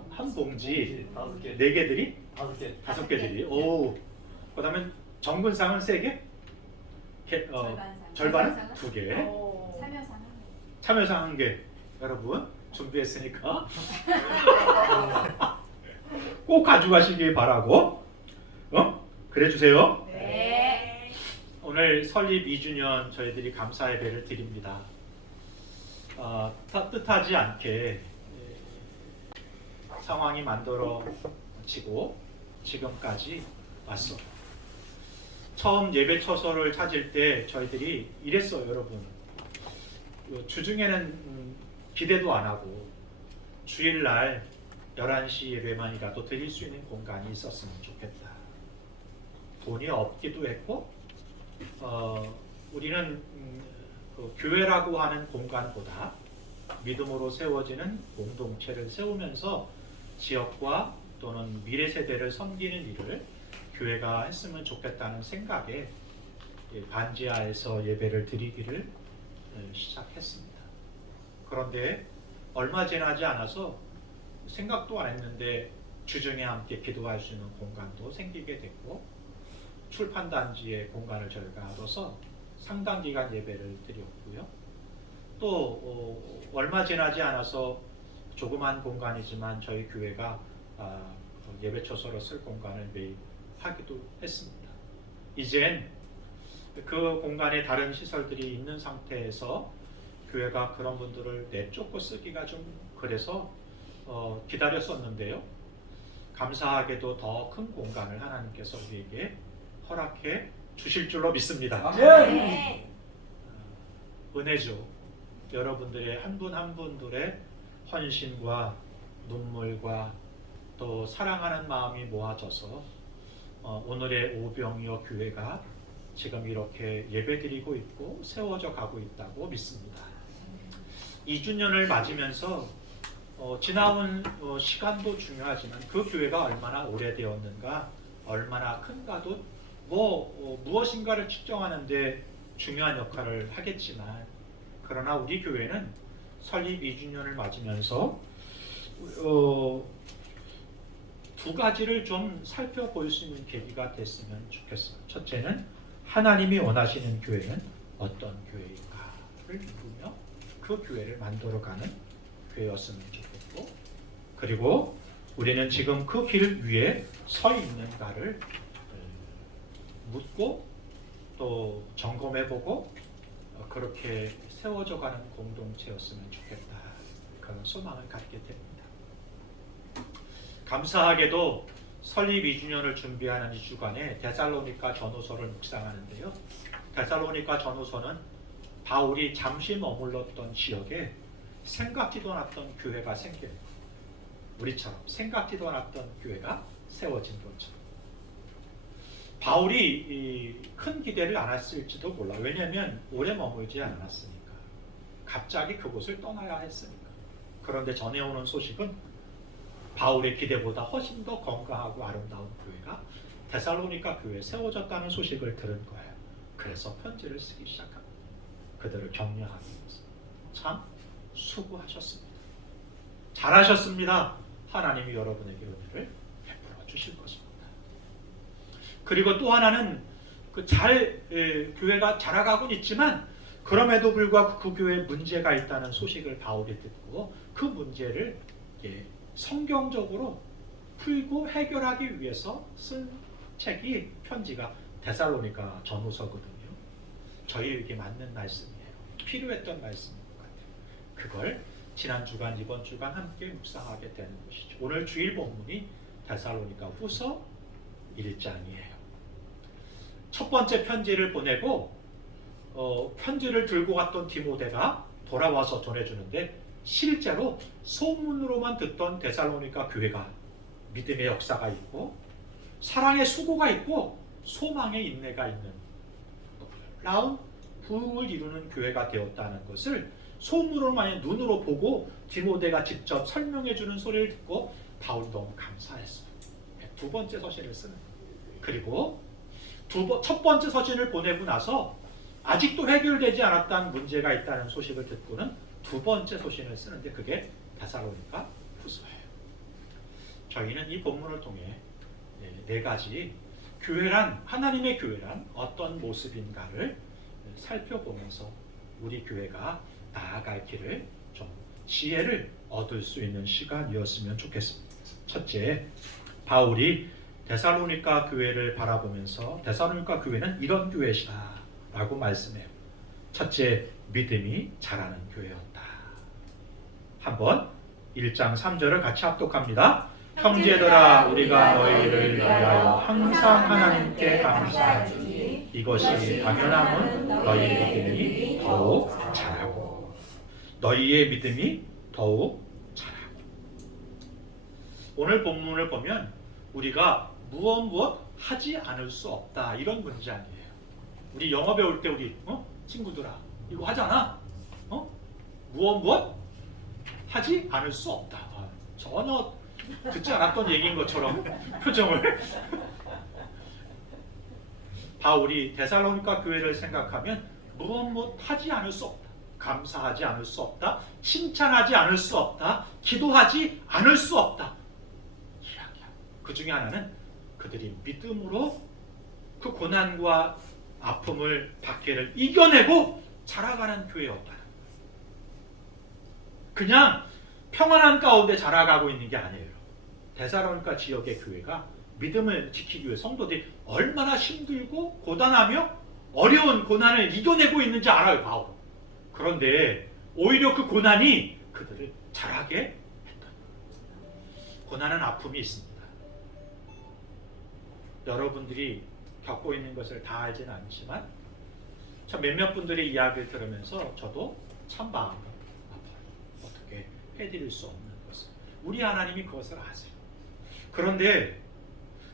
한 봉지 4개들이 5개들이. 오. 그다음에 정근상은 3개, 절반은 2개, 참여상 1개. 여러분 준비했으니까 꼭 가져가시길 바라고. 그래 주세요. 네. 오늘 설립 2주년 저희들이 감사 예배를 드립니다. 뜻하지 않게 상황이 만들어지고 지금까지 왔어. 처음 예배 처소를 찾을 때 저희들이 이랬어요, 여러분. 주중에는 기대도 안 하고 주일날 11시 예배만이라도 드릴 수 있는 공간이 있었으면 좋겠다. 돈이 없기도 했고, 우리는 그 교회라고 하는 공간보다 믿음으로 세워지는 공동체를 세우면서 지역과 또는 미래 세대를 섬기는 일을 교회가 했으면 좋겠다는 생각에 반지하에서 예배를 드리기를 시작했습니다. 그런데 얼마 지나지 않아서 생각도 안 했는데 주중에 함께 기도할 수 있는 공간도 생기게 됐고, 출판단지의 공간을 저희가 얻어서 상당 기간 예배를 드렸고요. 또 얼마 지나지 않아서 조그만 공간이지만 저희 교회가 예배처소로 쓸 공간을 매입하기도 했습니다. 이젠 그 공간에 다른 시설들이 있는 상태에서 교회가 그런 분들을 내쫓고 쓰기가 좀 그래서 기다렸었는데요. 감사하게도 더 큰 공간을 하나님께서 우리에게 허락해 주실 줄로 믿습니다. 네. 은혜죠. 여러분들의 한 분 한 분들의 헌신과 눈물과 또 사랑하는 마음이 모아져서 오늘의 오병이어 교회가 지금 이렇게 예배드리고 있고 세워져 가고 있다고 믿습니다. 2주년을 맞으면서 지나온 시간도 중요하지만 그 교회가 얼마나 오래되었는가, 얼마나 큰가도 무엇인가를 측정하는 데 중요한 역할을 하겠지만, 그러나 우리 교회는 설립 2주년을 맞으면서 두 가지를 좀 살펴볼 수 있는 계기가 됐으면 좋겠어요. 첫째는 하나님이 원하시는 교회는 어떤 교회인가를 묻으며 그 교회를 만들어가는 교회였으면 좋겠고, 그리고 우리는 지금 그 길 위에 서 있는가를 묻고 또 점검해보고 그렇게 세워져가는 공동체였으면 좋겠다, 그런 소망을 갖게 됩니다. 감사하게도 설립 2주년을 준비하는 이 주간에 데살로니가 전후서를 묵상하는데요. 데살로니가 전후서는 바울이 잠시 머물렀던 지역에 생각지도 않았던 교회가 생겨요. 우리처럼 생각지도 않았던 교회가 세워진 것처럼. 바울이 큰 기대를 안 했을지도 몰라. 왜냐하면 오래 머물지 않았으니까. 갑자기 그곳을 떠나야 했으니까. 그런데 전해오는 소식은 바울의 기대보다 훨씬 더 건강하고 아름다운 교회가 데살로니가 교회에 세워졌다는 소식을 들은 거예요. 그래서 편지를 쓰기 시작합니다. 그들을 격려하기 위해서. 참 수고하셨습니다. 잘하셨습니다. 하나님이 여러분에게 은혜를 베풀어 주실 것입니다. 그리고 또 하나는 교회가 자라가고 있지만 그럼에도 불구하고 그 교회에 문제가 있다는 소식을 바울이 듣고 그 문제를 성경적으로 풀고 해결하기 위해서 쓴 책이 편지가 데살로니가 전후서거든요. 저희에게 맞는 말씀이에요. 필요했던 말씀인 것 같아요. 그걸 지난 주간, 이번 주간 함께 묵상하게 되는 것이죠. 오늘 주일 본문이 데살로니가 후서 1장이에요. 첫 번째 편지를 보내고 편지를 들고 갔던 디모데가 돌아와서 전해주는데 실제로 소문으로만 듣던 데살로니가 교회가 믿음의 역사가 있고 사랑의 수고가 있고 소망의 인내가 있는 놀라운 부흥을 이루는 교회가 되었다는 것을 소문으로만 눈으로 보고 디모데가 직접 설명해주는 소리를 듣고 바울이 너무 감사했어요. 두 번째 서신을 쓰는 거예요. 그리고 첫 번째 서신을 보내고 나서 아직도 해결되지 않았다는 문제가 있다는 소식을 듣고는 두 번째 서신을 쓰는데 그게 데살로니가 후서예요. 저희는 이 본문을 통해 네 가지 교회란, 하나님의 교회란 어떤 모습인가를 살펴보면서 우리 교회가 나아갈 길을 좀 지혜를 얻을 수 있는 시간이었으면 좋겠습니다. 첫째, 바울이 데살로니가 교회를 바라보면서 데살로니가 교회는 이런 교회시다 라고 말씀해요. 첫째, 믿음이 자라는 교회였다. 한번 1장 3절을 같이 합독합니다. 형제들아, 우리가 너희를 위하여 항상 하나님께 감사하니 이것이 당연함은 너희의 믿음이 더욱 자라고. 너희의 믿음이 더욱 자라고. 오늘 본문을 보면 우리가 무엇 하지 않을 수 없다 이런 문장이에요. 우리 영어 배울 때 우리 친구들아 이거 하잖아. 무엇 하지 않을 수 없다. 전혀 듣지 않았던 얘기인 것처럼 표정을. 바울이 데살로니가 교회를 생각하면 무엇 하지 않을 수 없다. 감사하지 않을 수 없다. 칭찬하지 않을 수 없다. 기도하지 않을 수 없다. 이야기하고 그 중에 하나는 그들이 믿음으로 그 고난과 아픔을 박해를 이겨내고 자라가는 교회였다. 그냥 평안한 가운데 자라가고 있는 게 아니에요. 데살로니가 지역의 교회가 믿음을 지키기 위해 성도들이 얼마나 힘들고 고단하며 어려운 고난을 이겨내고 있는지 알아요, 바울. 그런데 오히려 그 고난이 그들을 자라게 했다. 고난은 아픔이 있습니다. 여러분들이 겪고 있는 것을 다 알지는 않지만 저 몇몇 분들의 이야기를 들으면서 저도 참 마음이 아파요. 어떻게 해드릴 수 없는 것을. 우리 하나님이 그것을 아세요. 그런데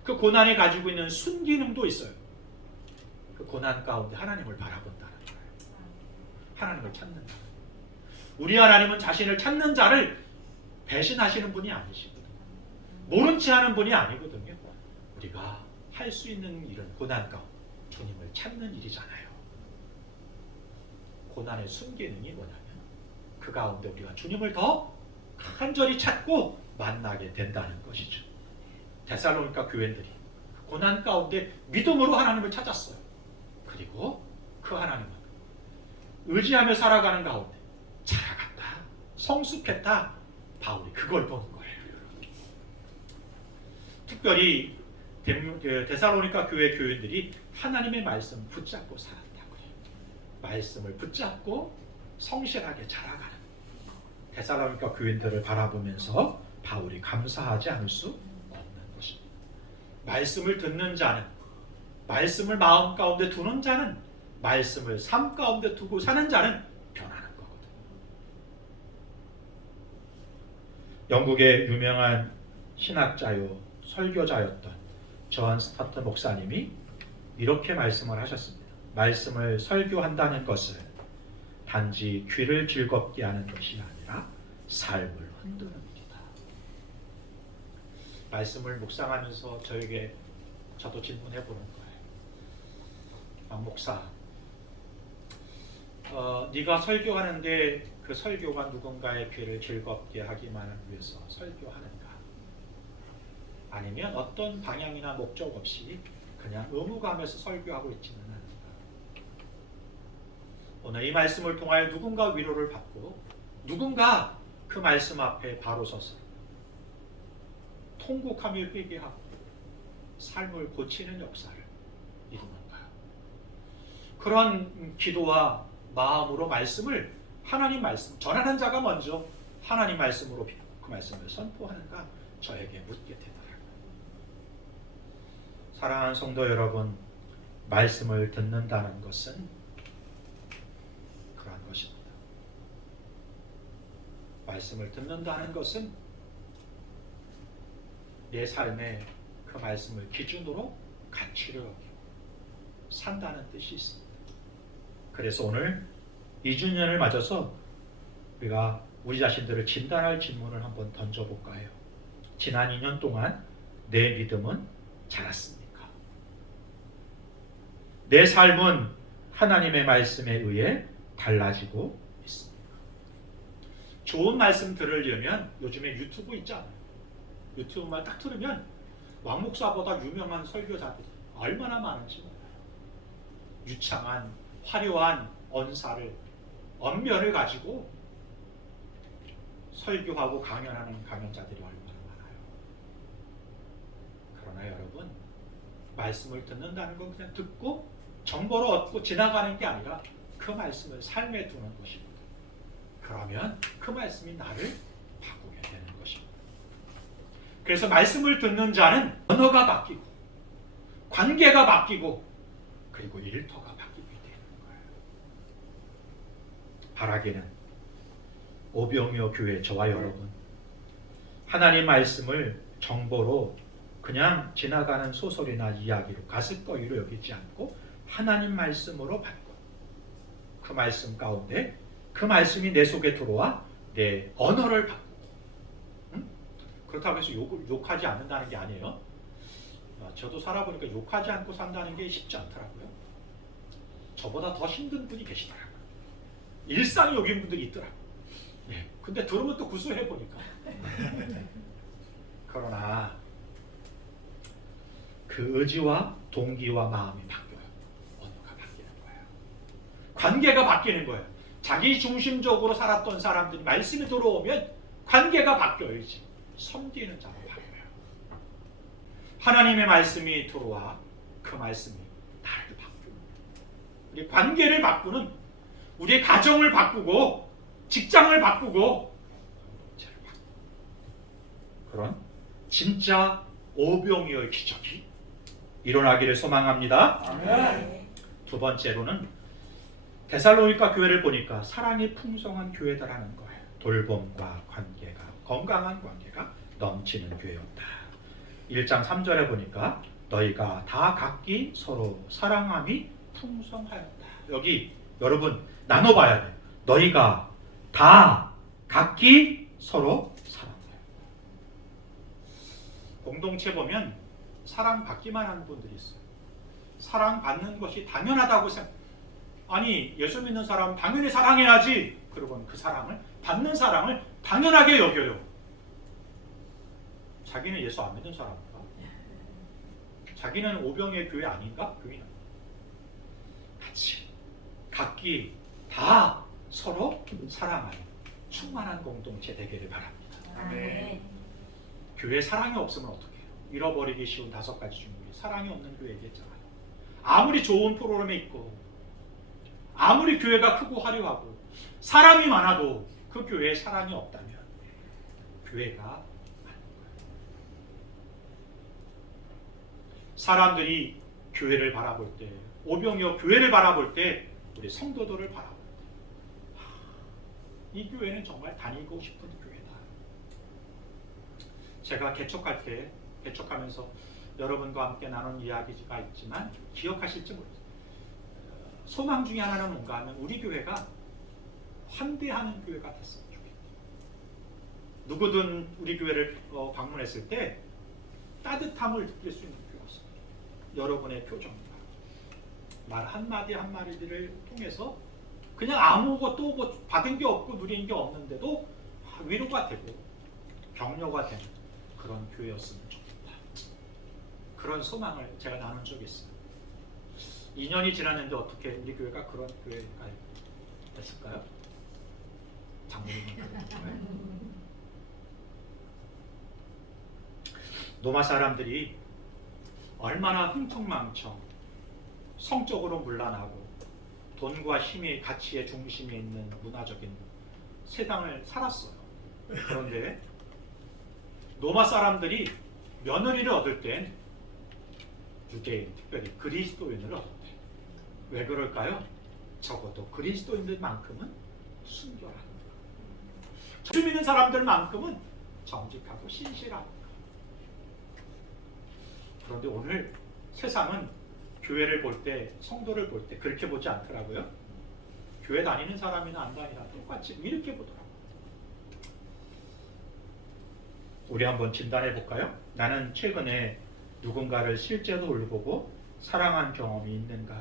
그 고난이 가지고 있는 순기능도 있어요. 그 고난 가운데 하나님을 바라본다는 거예요. 하나님을 찾는다. 우리 하나님은 자신을 찾는 자를 배신하시는 분이 아니시거든요. 모른 체 하는 분이 아니거든요. 우리가 할 수 있는 일은 고난 가운데 주님을 찾는 일이잖아요. 고난의 순기능이 뭐냐면 그 가운데 우리가 주님을 더 간절히 찾고 만나게 된다는 것이죠. 데살로니가 교회들이 고난 가운데 믿음으로 하나님을 찾았어요. 그리고 그 하나님은 의지하며 살아가는 가운데 자라갔다, 성숙했다. 바울이 그걸 보는 거예요. 특별히 데살로니가 교회 교인들이 하나님의 말씀 붙잡고 살았다고 해요. 말씀을 붙잡고 성실하게 자라가는 데살로니가 교인들을 바라보면서 바울이 감사하지 않을 수 없는 것입니다. 말씀을 듣는 자는, 말씀을 마음 가운데 두는 자는 말씀을 삶 가운데 두고 사는 자는 변하는 거거든요. 영국의 유명한 신학자요 설교자였던 존 스타트 목사님이 이렇게 말씀을 하셨습니다. 말씀을 설교한다는 것은 단지 귀를 즐겁게 하는 것이 아니라 삶을 흔드는 일이다. 말씀을 묵상하면서 저도 질문해 보는 거예요. 박 목사, 네가 설교하는데 그 설교가 누군가의 귀를 즐겁게 하기만을 위해서 설교하는가? 아니면 어떤 방향이나 목적 없이 그냥 의무감에서 설교하고 있지는 않은가? 오늘 이 말씀을 통하여 누군가 위로를 받고 누군가 그 말씀 앞에 바로 서서 통곡하며 회개하고 삶을 고치는 역사를 이루는가? 그런 기도와 마음으로 말씀을 하나님 말씀 전하는 자가 먼저 하나님 말씀으로 믿고 그 말씀을 선포하는가 저에게 묻게 되더라고요. 사랑하는 성도 여러분, 말씀을 듣는다는 것은 그러한 것입니다. 말씀을 듣는다는 것은 내 삶에 그 말씀을 기준으로 가치를 여기고 산다는 뜻이 있습니다. 그래서 오늘 2주년을 맞아서 우리가 우리 자신들을 진단할 질문을 한번 던져볼까 해요. 지난 2년 동안 내 믿음은 자랐습니까? 내 삶은 하나님의 말씀에 의해 달라지고 있습니까? 좋은 말씀 들으려면 요즘에 유튜브 있잖아요. 유튜브만 딱 들으면 왕 목사보다 유명한 설교자들이 얼마나 많은지 몰라요. 유창한 화려한 언사를 언면을 가지고 설교하고 강연하는 강연자들이 얼마나 많아요. 그러나 여러분, 말씀을 듣는다는 건 그냥 듣고 정보를 얻고 지나가는 게 아니라 그 말씀을 삶에 두는 것입니다. 그러면 그 말씀이 나를 바꾸게 되는 것입니다. 그래서 말씀을 듣는 자는 언어가 바뀌고 관계가 바뀌고 그리고 일터가 바뀌게 되는 거예요. 바라기는 오병이어 교회 저와 여러분, 하나님 말씀을 정보로 그냥 지나가는 소설이나 이야기로 가십거리로 여기지 않고 하나님 말씀으로 받고 그 말씀 가운데 그 말씀이 내 속에 들어와 내 언어를 바꾸고, 그렇다고 해서 욕하지 않는다는 게 아니에요. 저도 살아보니까 욕하지 않고 산다는 게 쉽지 않더라고요. 저보다 더 힘든 분이 계시더라고요. 일상이 여긴 분들이 있더라고요. 근데 들으면 또 구수해 보니까. 그러나 그 의지와 동기와 마음이 바뀌어요. 언어가 바뀌는 거예요. 관계가 바뀌는 거예요. 자기 중심적으로 살았던 사람들이 말씀이 들어오면 관계가 바뀌어야지. 섬기는 자로 바뀌어요. 하나님의 말씀이 들어와 그 말씀이 나를 바꾸는 거예요. 우리 관계를 바꾸는, 우리의 가정을 바꾸고 직장을 바꾸고 그런 진짜 오병이어의 기적이 일어나기를 소망합니다. 아멘. 두 번째로는 데살로니가 교회를 보니까 사랑이 풍성한 교회다라는 거예요. 돌봄과 관계가, 건강한 관계가 넘치는 교회였다. 1장 3절에 보니까 너희가 다 각기 서로 사랑함이 풍성하였다. 여기 여러분 나눠봐야 돼요. 너희가 다 각기 서로 사랑해요. 공동체 보면 사랑받기만 하는 분들이 있어요. 사랑받는 것이 당연하다고 생각. 아니 예수 믿는 사람은 당연히 사랑해야지. 그러고는 그 사랑을 받는 사랑을 당연하게 여겨요. 자기는 예수 안 믿는 사람인가? 자기는 오병이의 교회 아닌가? 교회는 같이 각기 다 서로 사랑하는 충만한 공동체 되기를 바랍니다. 아멘. 교회 사랑이 없으면 어떡해요? 잃어버리기 쉬운 5가지 중에 사랑이 없는 교회 얘기했잖아요. 아무리 좋은 프로그램에 있고 아무리 교회가 크고 화려하고 사람이 많아도 그 교회에 사랑이 없다면 교회가 아닌 거예요. 사람들이 교회를 바라볼 때 오병이어 교회를 바라볼 때 우리 성도들을 바라볼 때 이 교회는 정말 다니고 싶은 교회다. 제가 개척하면서 여러분과 함께 나눈 이야기가 있지만 기억하실지 모르겠어요. 소망 중에 하나는 뭔가 하면 우리 교회가 환대하는 교회가 됐으면 좋겠다. 누구든 우리 교회를 방문했을 때 따뜻함을 느낄 수 있는 교회였습니다. 여러분의 표정입니다. 말 한마디 한마디를 통해서 그냥 아무것도 뭐 받은 게 없고 누린 게 없는데도 위로가 되고 격려가 되는 그런 교회였으면 좋겠다. 그런 소망을 제가 나눈 적이 있어요. 2년이 지났는데 어떻게 우리 교회가 그런 교회가 됐을까요? 장모님은 노마 사람들이 얼마나 흥청망청 성적으로 문란하고 돈과 힘의 가치의 중심에 있는 문화적인 세상을 살았어요. 그런데 노마 사람들이 며느리를 얻을 땐 유대인, 특별히 그리스도인을 얻었대. 왜 그럴까요? 적어도 그리스도인들만큼은 순결한, 주 믿는 사람들만큼은 정직하고 신실한. 그런데 오늘 세상은 교회를 볼 때, 성도를 볼 때 그렇게 보지 않더라고요. 교회 다니는 사람이나 안 다니나 똑같이 이렇게 보더라고요. 우리 한번 진단해 볼까요? 나는 최근에 누군가를 실제로 돌보고 사랑한 경험이 있는가?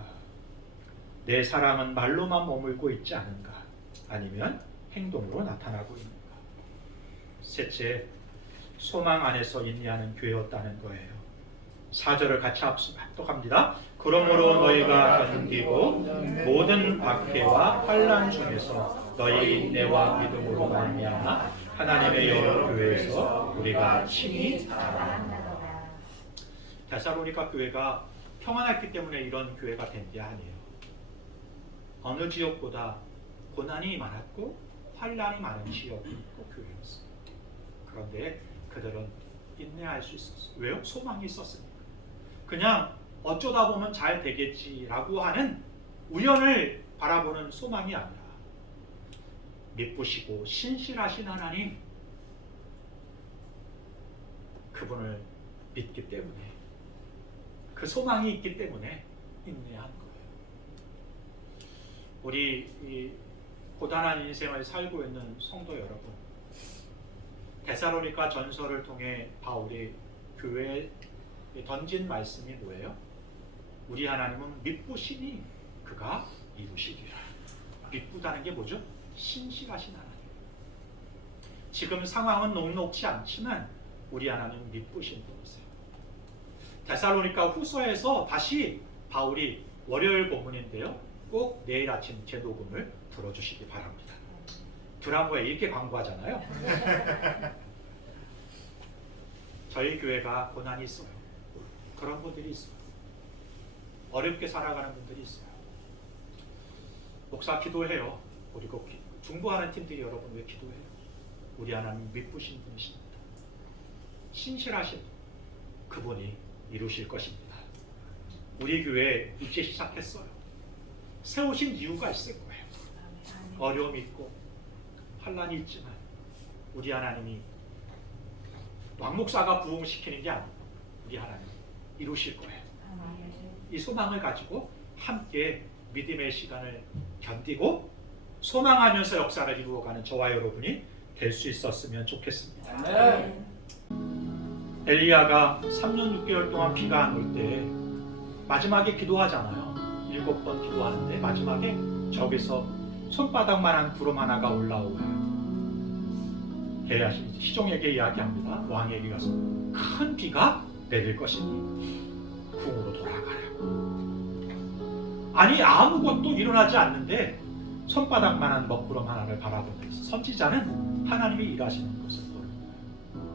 내 사랑은 말로만 머물고 있지 않은가? 아니면 행동으로 나타나고 있는가? 셋째, 소망 안에서 인내하는 교회였다는 거예요. 4절을 같이 합독합니다. 그러므로 너희가 견디고 모든 박해와 환난 중에서 너희 인내와 믿음으로 말미암아 하나님의 여러 교회에서 우리가 친히 자라나도다. 데살로니가 교회가 평안했기 때문에 이런 교회가 된 게 아니에요. 어느 지역보다 고난이 많았고 환난이 많은 지역이 있고 교회였어요. 그런데 그들은 인내할 수 있었어요. 왜요? 소망이 있었으니까. 그냥 어쩌다 보면 잘 되겠지라고 하는 우연을 바라보는 소망이 아니라 미쁘시고 신실하신 하나님, 그분을 믿기 때문에, 그 소망이 있기 때문에 인내한 거예요. 우리 이 고단한 인생을 살고 있는 성도 여러분, 데살로니가 전서를 통해 바울이 교회에 던진 말씀이 뭐예요? 우리 하나님은 미쁘시니 그가 이루시리라. 미쁘다는 게 뭐죠? 신실하신 하나님. 지금 상황은 녹록지 않지만 우리 하나님은 미쁘신 분이세요. 데살로니가 후서에서 다시 바울이, 월요일 본문인데요, 꼭 내일 아침 제 녹음을 들어주시기 바랍니다. 드라마에 이렇게 광고하잖아요. 저희 교회가 고난이 있어요. 그런 분들이 있어요. 어렵게 살아가는 분들이 있어요. 목사 기도해요. 그리고 중보하는 팀들이 여러분 왜 기도해요? 우리 하나님 미쁘신 분이십니다. 신실하신 그분이 이루실 것입니다. 우리 교회 이제 시작했어요. 세우신 이유가 있을 거예요. 어려움이 있고 환난이 있지만 우리 하나님이 왕목사가 부흥시키는 게 아니고 우리 하나님 이루실 거예요. 이 소망을 가지고 함께 믿음의 시간을 견디고 소망하면서 역사를 이루어가는 저와 여러분이 될 수 있었으면 좋겠습니다. 엘리야가 3년 6개월 동안 비가 안 올 때 마지막에 기도하잖아요. 7번 기도하는데 마지막에 저기서 손바닥만한 구름 하나가 올라오고요. 시종에게 이야기합니다. 왕에게 가서 큰 비가 내릴 것이니 궁으로 돌아가라고. 아니 아무것도 일어나지 않는데 손바닥만한 먹구름 하나를 바라보면서 선지자는 하나님이 일하시는 것을 보는 거예요.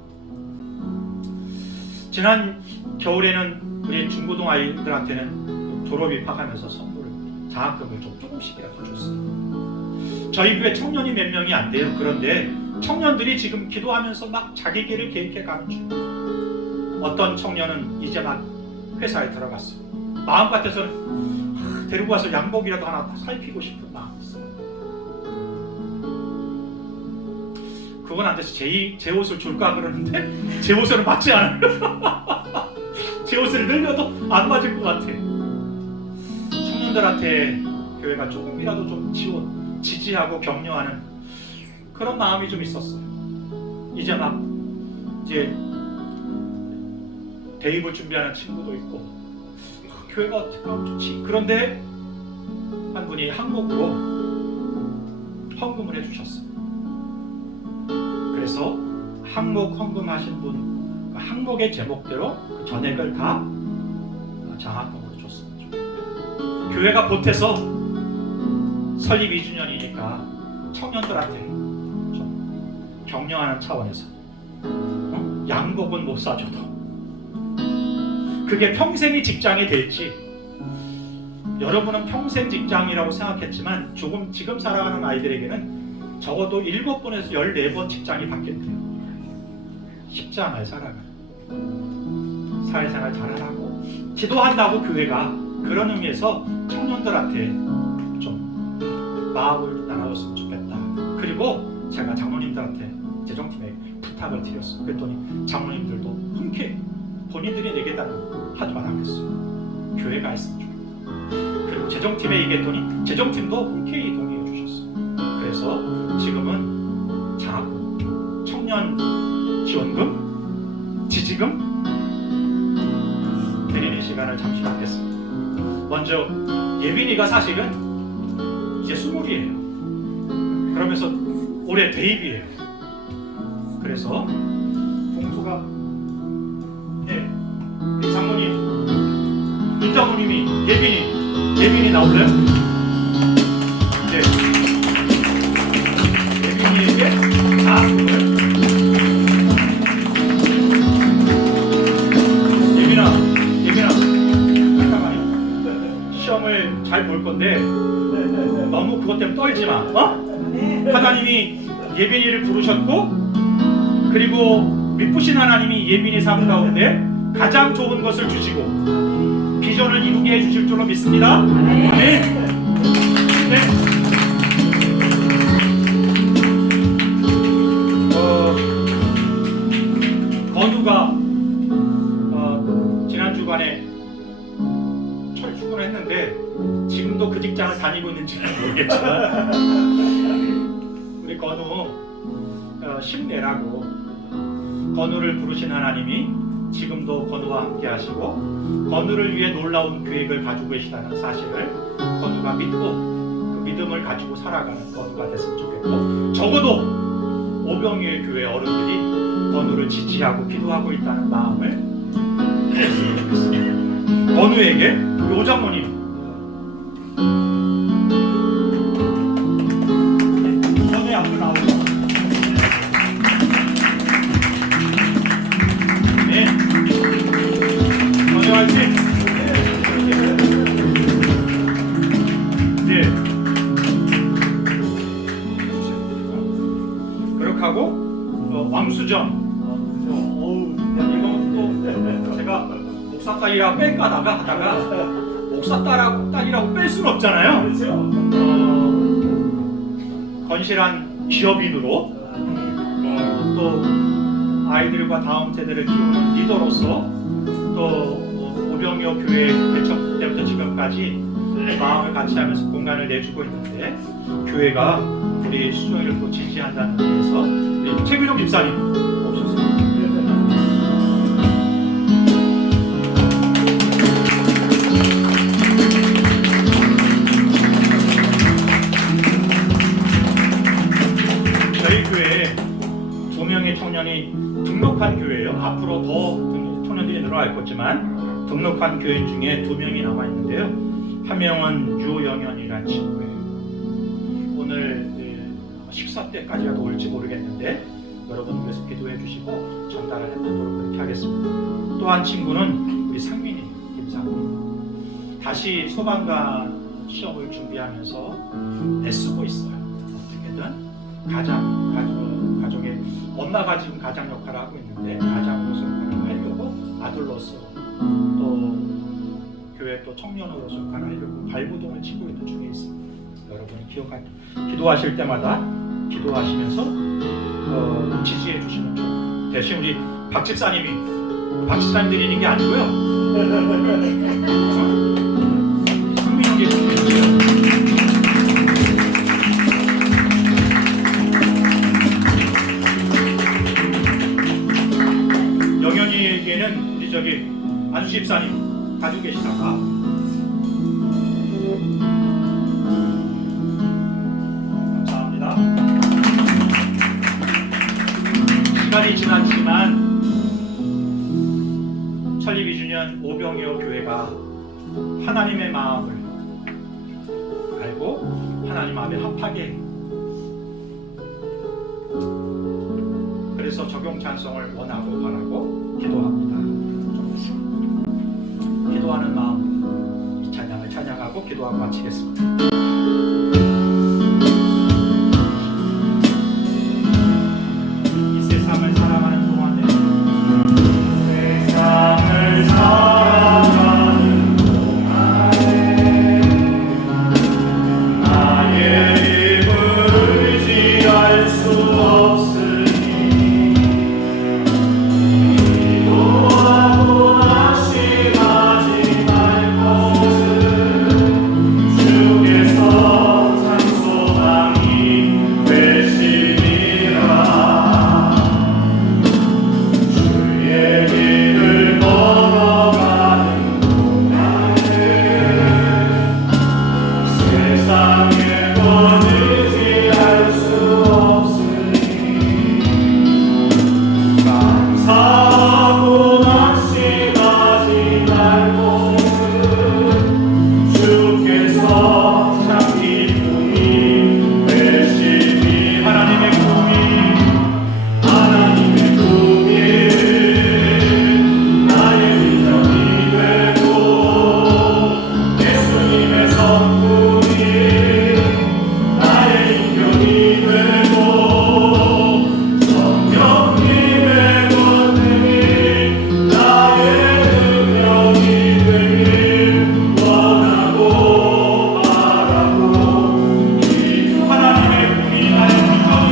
지난 겨울에는 우리 중고등 아이들한테는 졸업 입학하면서 선물을, 장학금을 좀 조금씩이라도 줬어요. 저희 교회 청년이 몇 명이 안 돼요. 그런데 청년들이 지금 기도하면서 막 자기 길을 계획해 가는 중. 어떤 청년은 이제 막 회사에 들어갔어요. 마음 같아서는 데리고 와서 양복이라도 하나 살피고 싶은 마음이 있어요. 그건 안 돼서 제 옷을 줄까 그러는데 제 옷에는 맞지 않아요. 제 옷을 늘려도 안 맞을 것 같아. 청년들한테 교회가 조금이라도 좀 지지하고 격려하는 그런 마음이 좀 있었어요. 이제 대입을 준비하는 친구도 있고 교회가 어떻게 하면 좋지. 그런데 한 분이 항목으로 헌금을 해주셨어요. 그래서 항목 헌금하신 분, 항목의 제목대로 그 전액을 다 장학금으로 줬습니다. 교회가 보태서 설립 2주년이니까 청년들한테 좀 격려하는 차원에서 양복은 못 사줘도 그게 평생이 직장이 될지, 여러분은 평생 직장이라고 생각했지만 지금 살아가는 아이들에게는 적어도 7번에서 14번 직장이 바뀐대요. 쉽지 않아요. 살아가는 사회생활 잘하라고 기도한다고 교회가 그런 의미에서 청년들한테 좀 마음을 나눠줬으면 좋겠다. 그리고 제가 장로님들한테 재정팀에 부탁을 드렸어요. 그랬더니 장로님들도 흔쾌히 본인들이 내겠다는 하지 말라겠어요. 교회가 했으면 좋겠다. 그리고 재정팀에 얘기했더니 재정팀도 흔쾌히 동의해 주셨어요. 그래서 지금은 장학금, 청년 지원금, 지지금 드리는 시간을 잠시 갖겠습니다. 먼저 예빈이가 사실은 이제 20이에요. 그러면서 올해 대입이에요. 그래서 봉투가 우리 장모님, 윤 장모님이 예빈이 나올래요? 네. 예빈이에게 장학금을 예빈아 잠깐만요. 시험을 잘 볼 건데 너무 그것 때문에 떨지 마. 하나님이 예빈이를 부르셨고 그리고 미쁘신 하나님이 예빈이 삶 가운데 가장 좋은 것을 주시고 비전을 이루게 해주실 줄로 믿습니다. 아멘. 네. 건우가 지난 주간에 철출근을 했는데 지금도 그 직장을 다니고 있는지는 모르겠지만 우리 건우 힘내라고 건우를 부르신 하나님이 지금도 건우와 함께 하시고 건우를 위해 놀라운 계획을 가지고 계시다는 사실을 건우가 믿고 그 믿음을 가지고 살아가는 건우가 됐으면 좋겠고 적어도 오병이의 교회 어른들이 건우를 지지하고 기도하고 있다는 마음을 했으면 좋겠습니다. 건우에게 요 장모님 건우의 앞으로 나오죠. 네. 건우 화이팅! 네. 그렇게 하고 왕수정 이건 또 제가 목사 딸이라고 뺄까 하다가 목사 딸이라고 뺄 수는 없잖아요. 건실한 기업인으로 또 아이들과 다음 세대를 키우는 리더로서 또 오병이어 교회 개척 때부터 지금까지 마음을 같이 하면서 공간을 내주고 있는데 교회가 우리 수종이를 또 지지한다는 의미에서 우리 최규정 집사님 오셨습니다. 저희 교회에 2명의 청년이 등록한 교회예요. 앞으로 더 청년들이 늘어날 거지만 등록한 교인 중에 2명이 남아 있는데요. 한 명은 유영현이라는 친구예요. 오늘 식사 때까지라도 올지 모르겠는데 여러분 위해서 기도해 주시고 전달을 해보도록 그렇게 하겠습니다. 또 한 친구는 우리 상민이, 김상민. 다시 소방관 시험을 준비하면서 애쓰고 있어요. 어떻게든 가족의 엄마가 지금 가장 역할을 하고 있는데 가장으로서 역할을 하려고 아들로서 또 교회 교회 또 청년으로서 갈아입고 발부동을 치고 있는 중에 있습니다. 여러분이 기도하실 때마다 기도하시면서 지지해 주시면 좋습니다. 대신 우리 박 집사님 드리는 게 아니고요. 성민형께 드리고요. 영현이에게는 우리 안수 집사님 가지고 계시다가 감사합니다. 시간이 지났지만 설립 2주년 오병이어 교회가 하나님의 마음을 알고 하나님 마음에 합하게, 그래서 적용 찬송을 원하고 바라고 기도합니다. 기도하는 마음 이 찬양을 찬양하고 기도하고 마치겠습니다. 이 세상을 사랑하는 동안에 세상을 사랑하는 동안에 나의 입을 의지할 수 없으니 기도하고 낙심하지 말 것은 주께서 찬송하니 되시리라. 주의 길을 걸어가는 동안에 세상에 더 의지할 수 없으니 감사하고 낙심하지 말 것은 주께서 참 기쁨이 되시니. 하나님의 꿈이 나의 비전이 되고 예수님의 성품이 나의 인격이 되고 성령님의 권능이 나의 능력이 되길 원하고 바라고 하나님의 꿈이 나의 비전이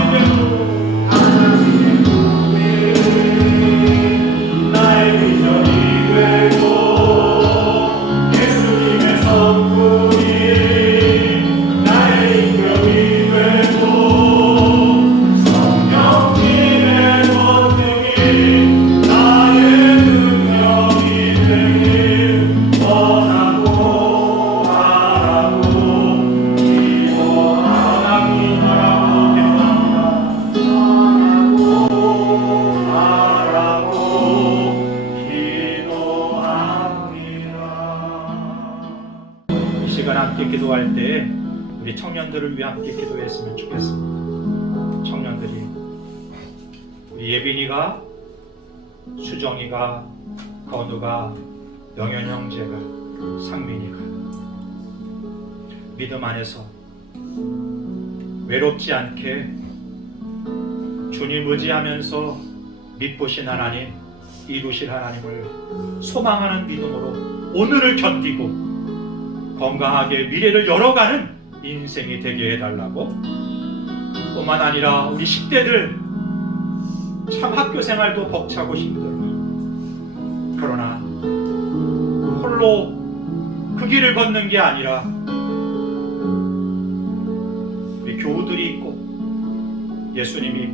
되고 나의 비전이 되고 예수님의 성품이 나의 인격이 되고 성령님의 권능이 나의 능력이 되길 원하고 바라고 기도하고 이 시간 함께 기도할 때 우리 청년들을 위해 함께 기도했으면 좋겠습니다. 청년들이 우리 예빈이가, 수정이가, 건우가, 영현 형제가, 상민이가 믿음 안에서 외롭지 않게 주님 의지하면서 믿으신 하나님, 이루실 하나님을 소망하는 믿음으로 오늘을 견디고 건강하게 미래를 열어가는 인생이 되게 해달라고, 뿐만 아니라 우리 10대들 참 학교 생활도 벅차고 힘들어. 그러나 홀로 그 길을 걷는 게 아니라 우리 교우들이 있고 예수님이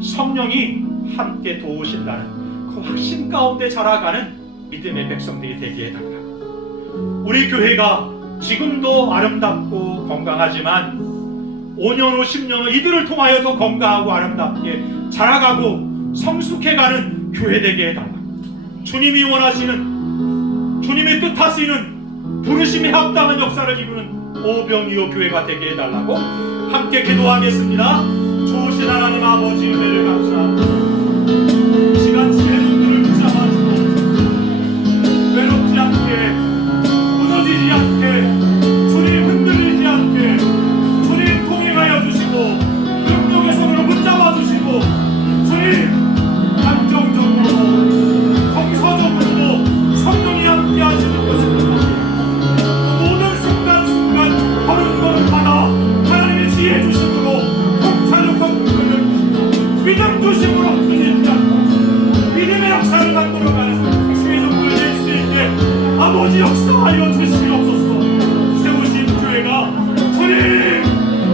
성령이 함께 도우신다는 그 확신 가운데 자라가는 믿음의 백성들이 되게 해달라. 우리 교회가 지금도 아름답고 건강하지만 5년 후 10년 후 이들을 통하여 더 건강하고 아름답게 자라가고 성숙해가는 교회 되게 해달라. 주님이 원하시는, 주님의 뜻하시는 부르심에 합당한 역사를 이루는 오병이어 교회가 되게 해달라고 함께 기도하겠습니다. 좋으신 하나님 아버지 은혜를 감사합니다. 이 시간 제 눈들을 붙잡아주고 외롭지 않게, 무너지지 않게, 주님 흔들리지 않게 주님 동행하여 주시고 능력의 손으로 붙잡아 주시고 주님 감정적으로 정서적으로 성령이 함께 하시는 것입니다. 부심으로 없어지지 않고 믿음의 역사를 만들어가는 주의 종들 될 수 있게 아버지 역사하여 주시옵소서. 세우신 교회가 주님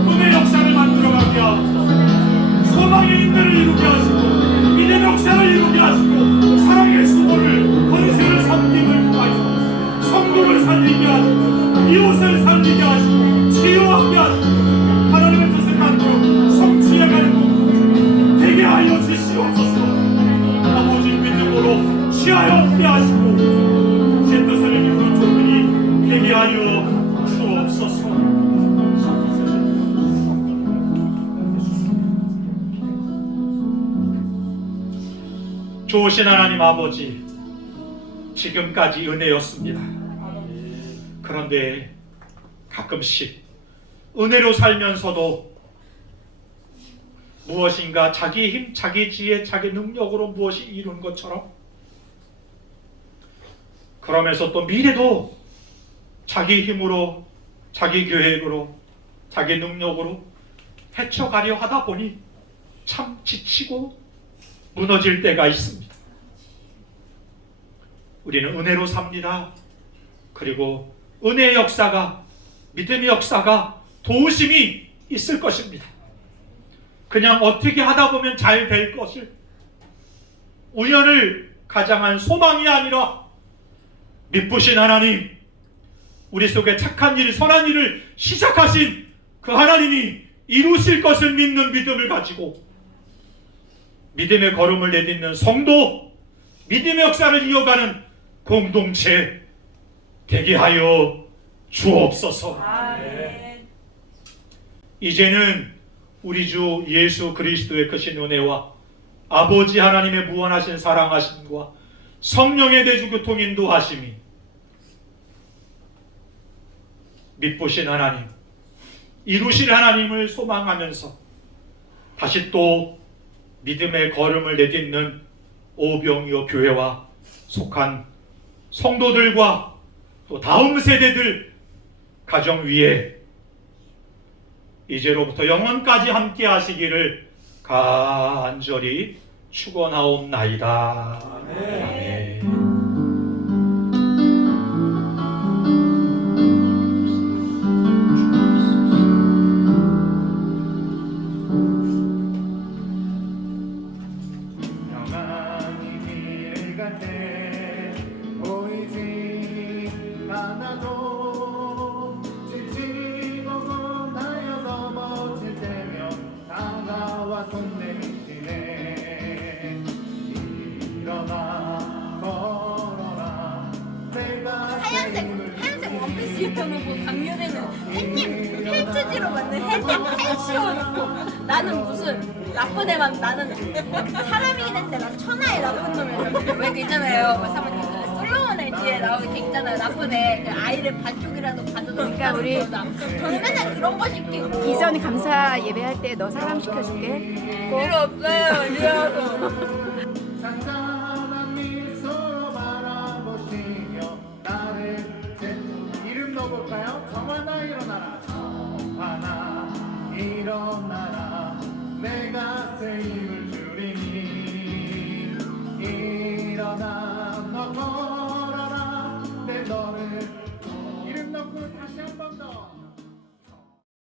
꿈의 역사를 만들어가게 하옵소서. 소망의 인내를 이루게 하시고 믿음의 역사를 이루게 하시고 사랑의 수고를 권세를 섬김을 통하여 성도를 살리게 하시고 이웃을 살리게 하시고 치유하게 하시고 하나님의 뜻을 만들어 성취해가는 것 되게 하여 주시옵소서. 아버지 믿음으로 취하여 하시고 제 뜻을 이루는 종들이 되게 하여 주옵소서. 좋으신 하나님 아버지, 지금까지 은혜였습니다. 그런데 가끔씩 은혜로 살면서도 무엇인가 자기 힘, 자기 지혜, 자기 능력으로 무엇이 이룬 것처럼, 그러면서 또 미래도 자기 힘으로, 자기 계획으로, 자기 능력으로 헤쳐가려 하다 보니 참 지치고 무너질 때가 있습니다. 우리는 은혜로 삽니다. 그리고 은혜의 역사가, 믿음의 역사가, 도우심이 있을 것입니다. 그냥 어떻게 하다 보면 잘 될 것을, 우연을 가장한 소망이 아니라 미쁘신 하나님, 우리 속에 착한 일, 선한 일을 시작하신 그 하나님이 이루실 것을 믿는 믿음을 가지고 믿음의 걸음을 내딛는 성도, 믿음의 역사를 이어가는 공동체 되게 하여 주옵소서. 아멘. 이제는 우리 주 예수 그리스도의 크신 은혜와 아버지 하나님의 무한하신 사랑하심과 성령의 대주 교통 인도하심이 미쁘신 하나님, 이루실 하나님을 소망하면서 다시 또 믿음의 걸음을 내딛는 오병이어 교회와 속한 성도들과 또 다음 세대들 가정 위에 이제로부터 영원까지 함께 하시기를 간절히 축원하옵나이다. 아멘. 영원히 길 같네 보이지 않아도 지치고 고나여 넘어질 때면 다가와 손 내미시네. 일어나 걸어라 내가 하얀색 원피스 입혀놓고 강렬이는 햇님 헬트지로 만든 햇님 헬 씌워놓고 나는 무슨 나쁜 애만, 나는 사람이긴 한데 난 천하의 나쁜 놈이야. 왜 있잖아요, 뭐 사모님 솔로몬의 뒤에 나오게 있잖아요, 나쁜 애. 그 아이를 반쪽이라도 가져도 그러니까 우리 저는 맨날 그런 거 시키고 이전 감사 예배할 때 너 사람 시켜줄게. 필요 없어요 이러고. 잔잔한 미소로 바라보시며 나를 이름 넣어볼까요? 정화나 일어나라. 정화나 일어나라. 내가 새 힘을 주리니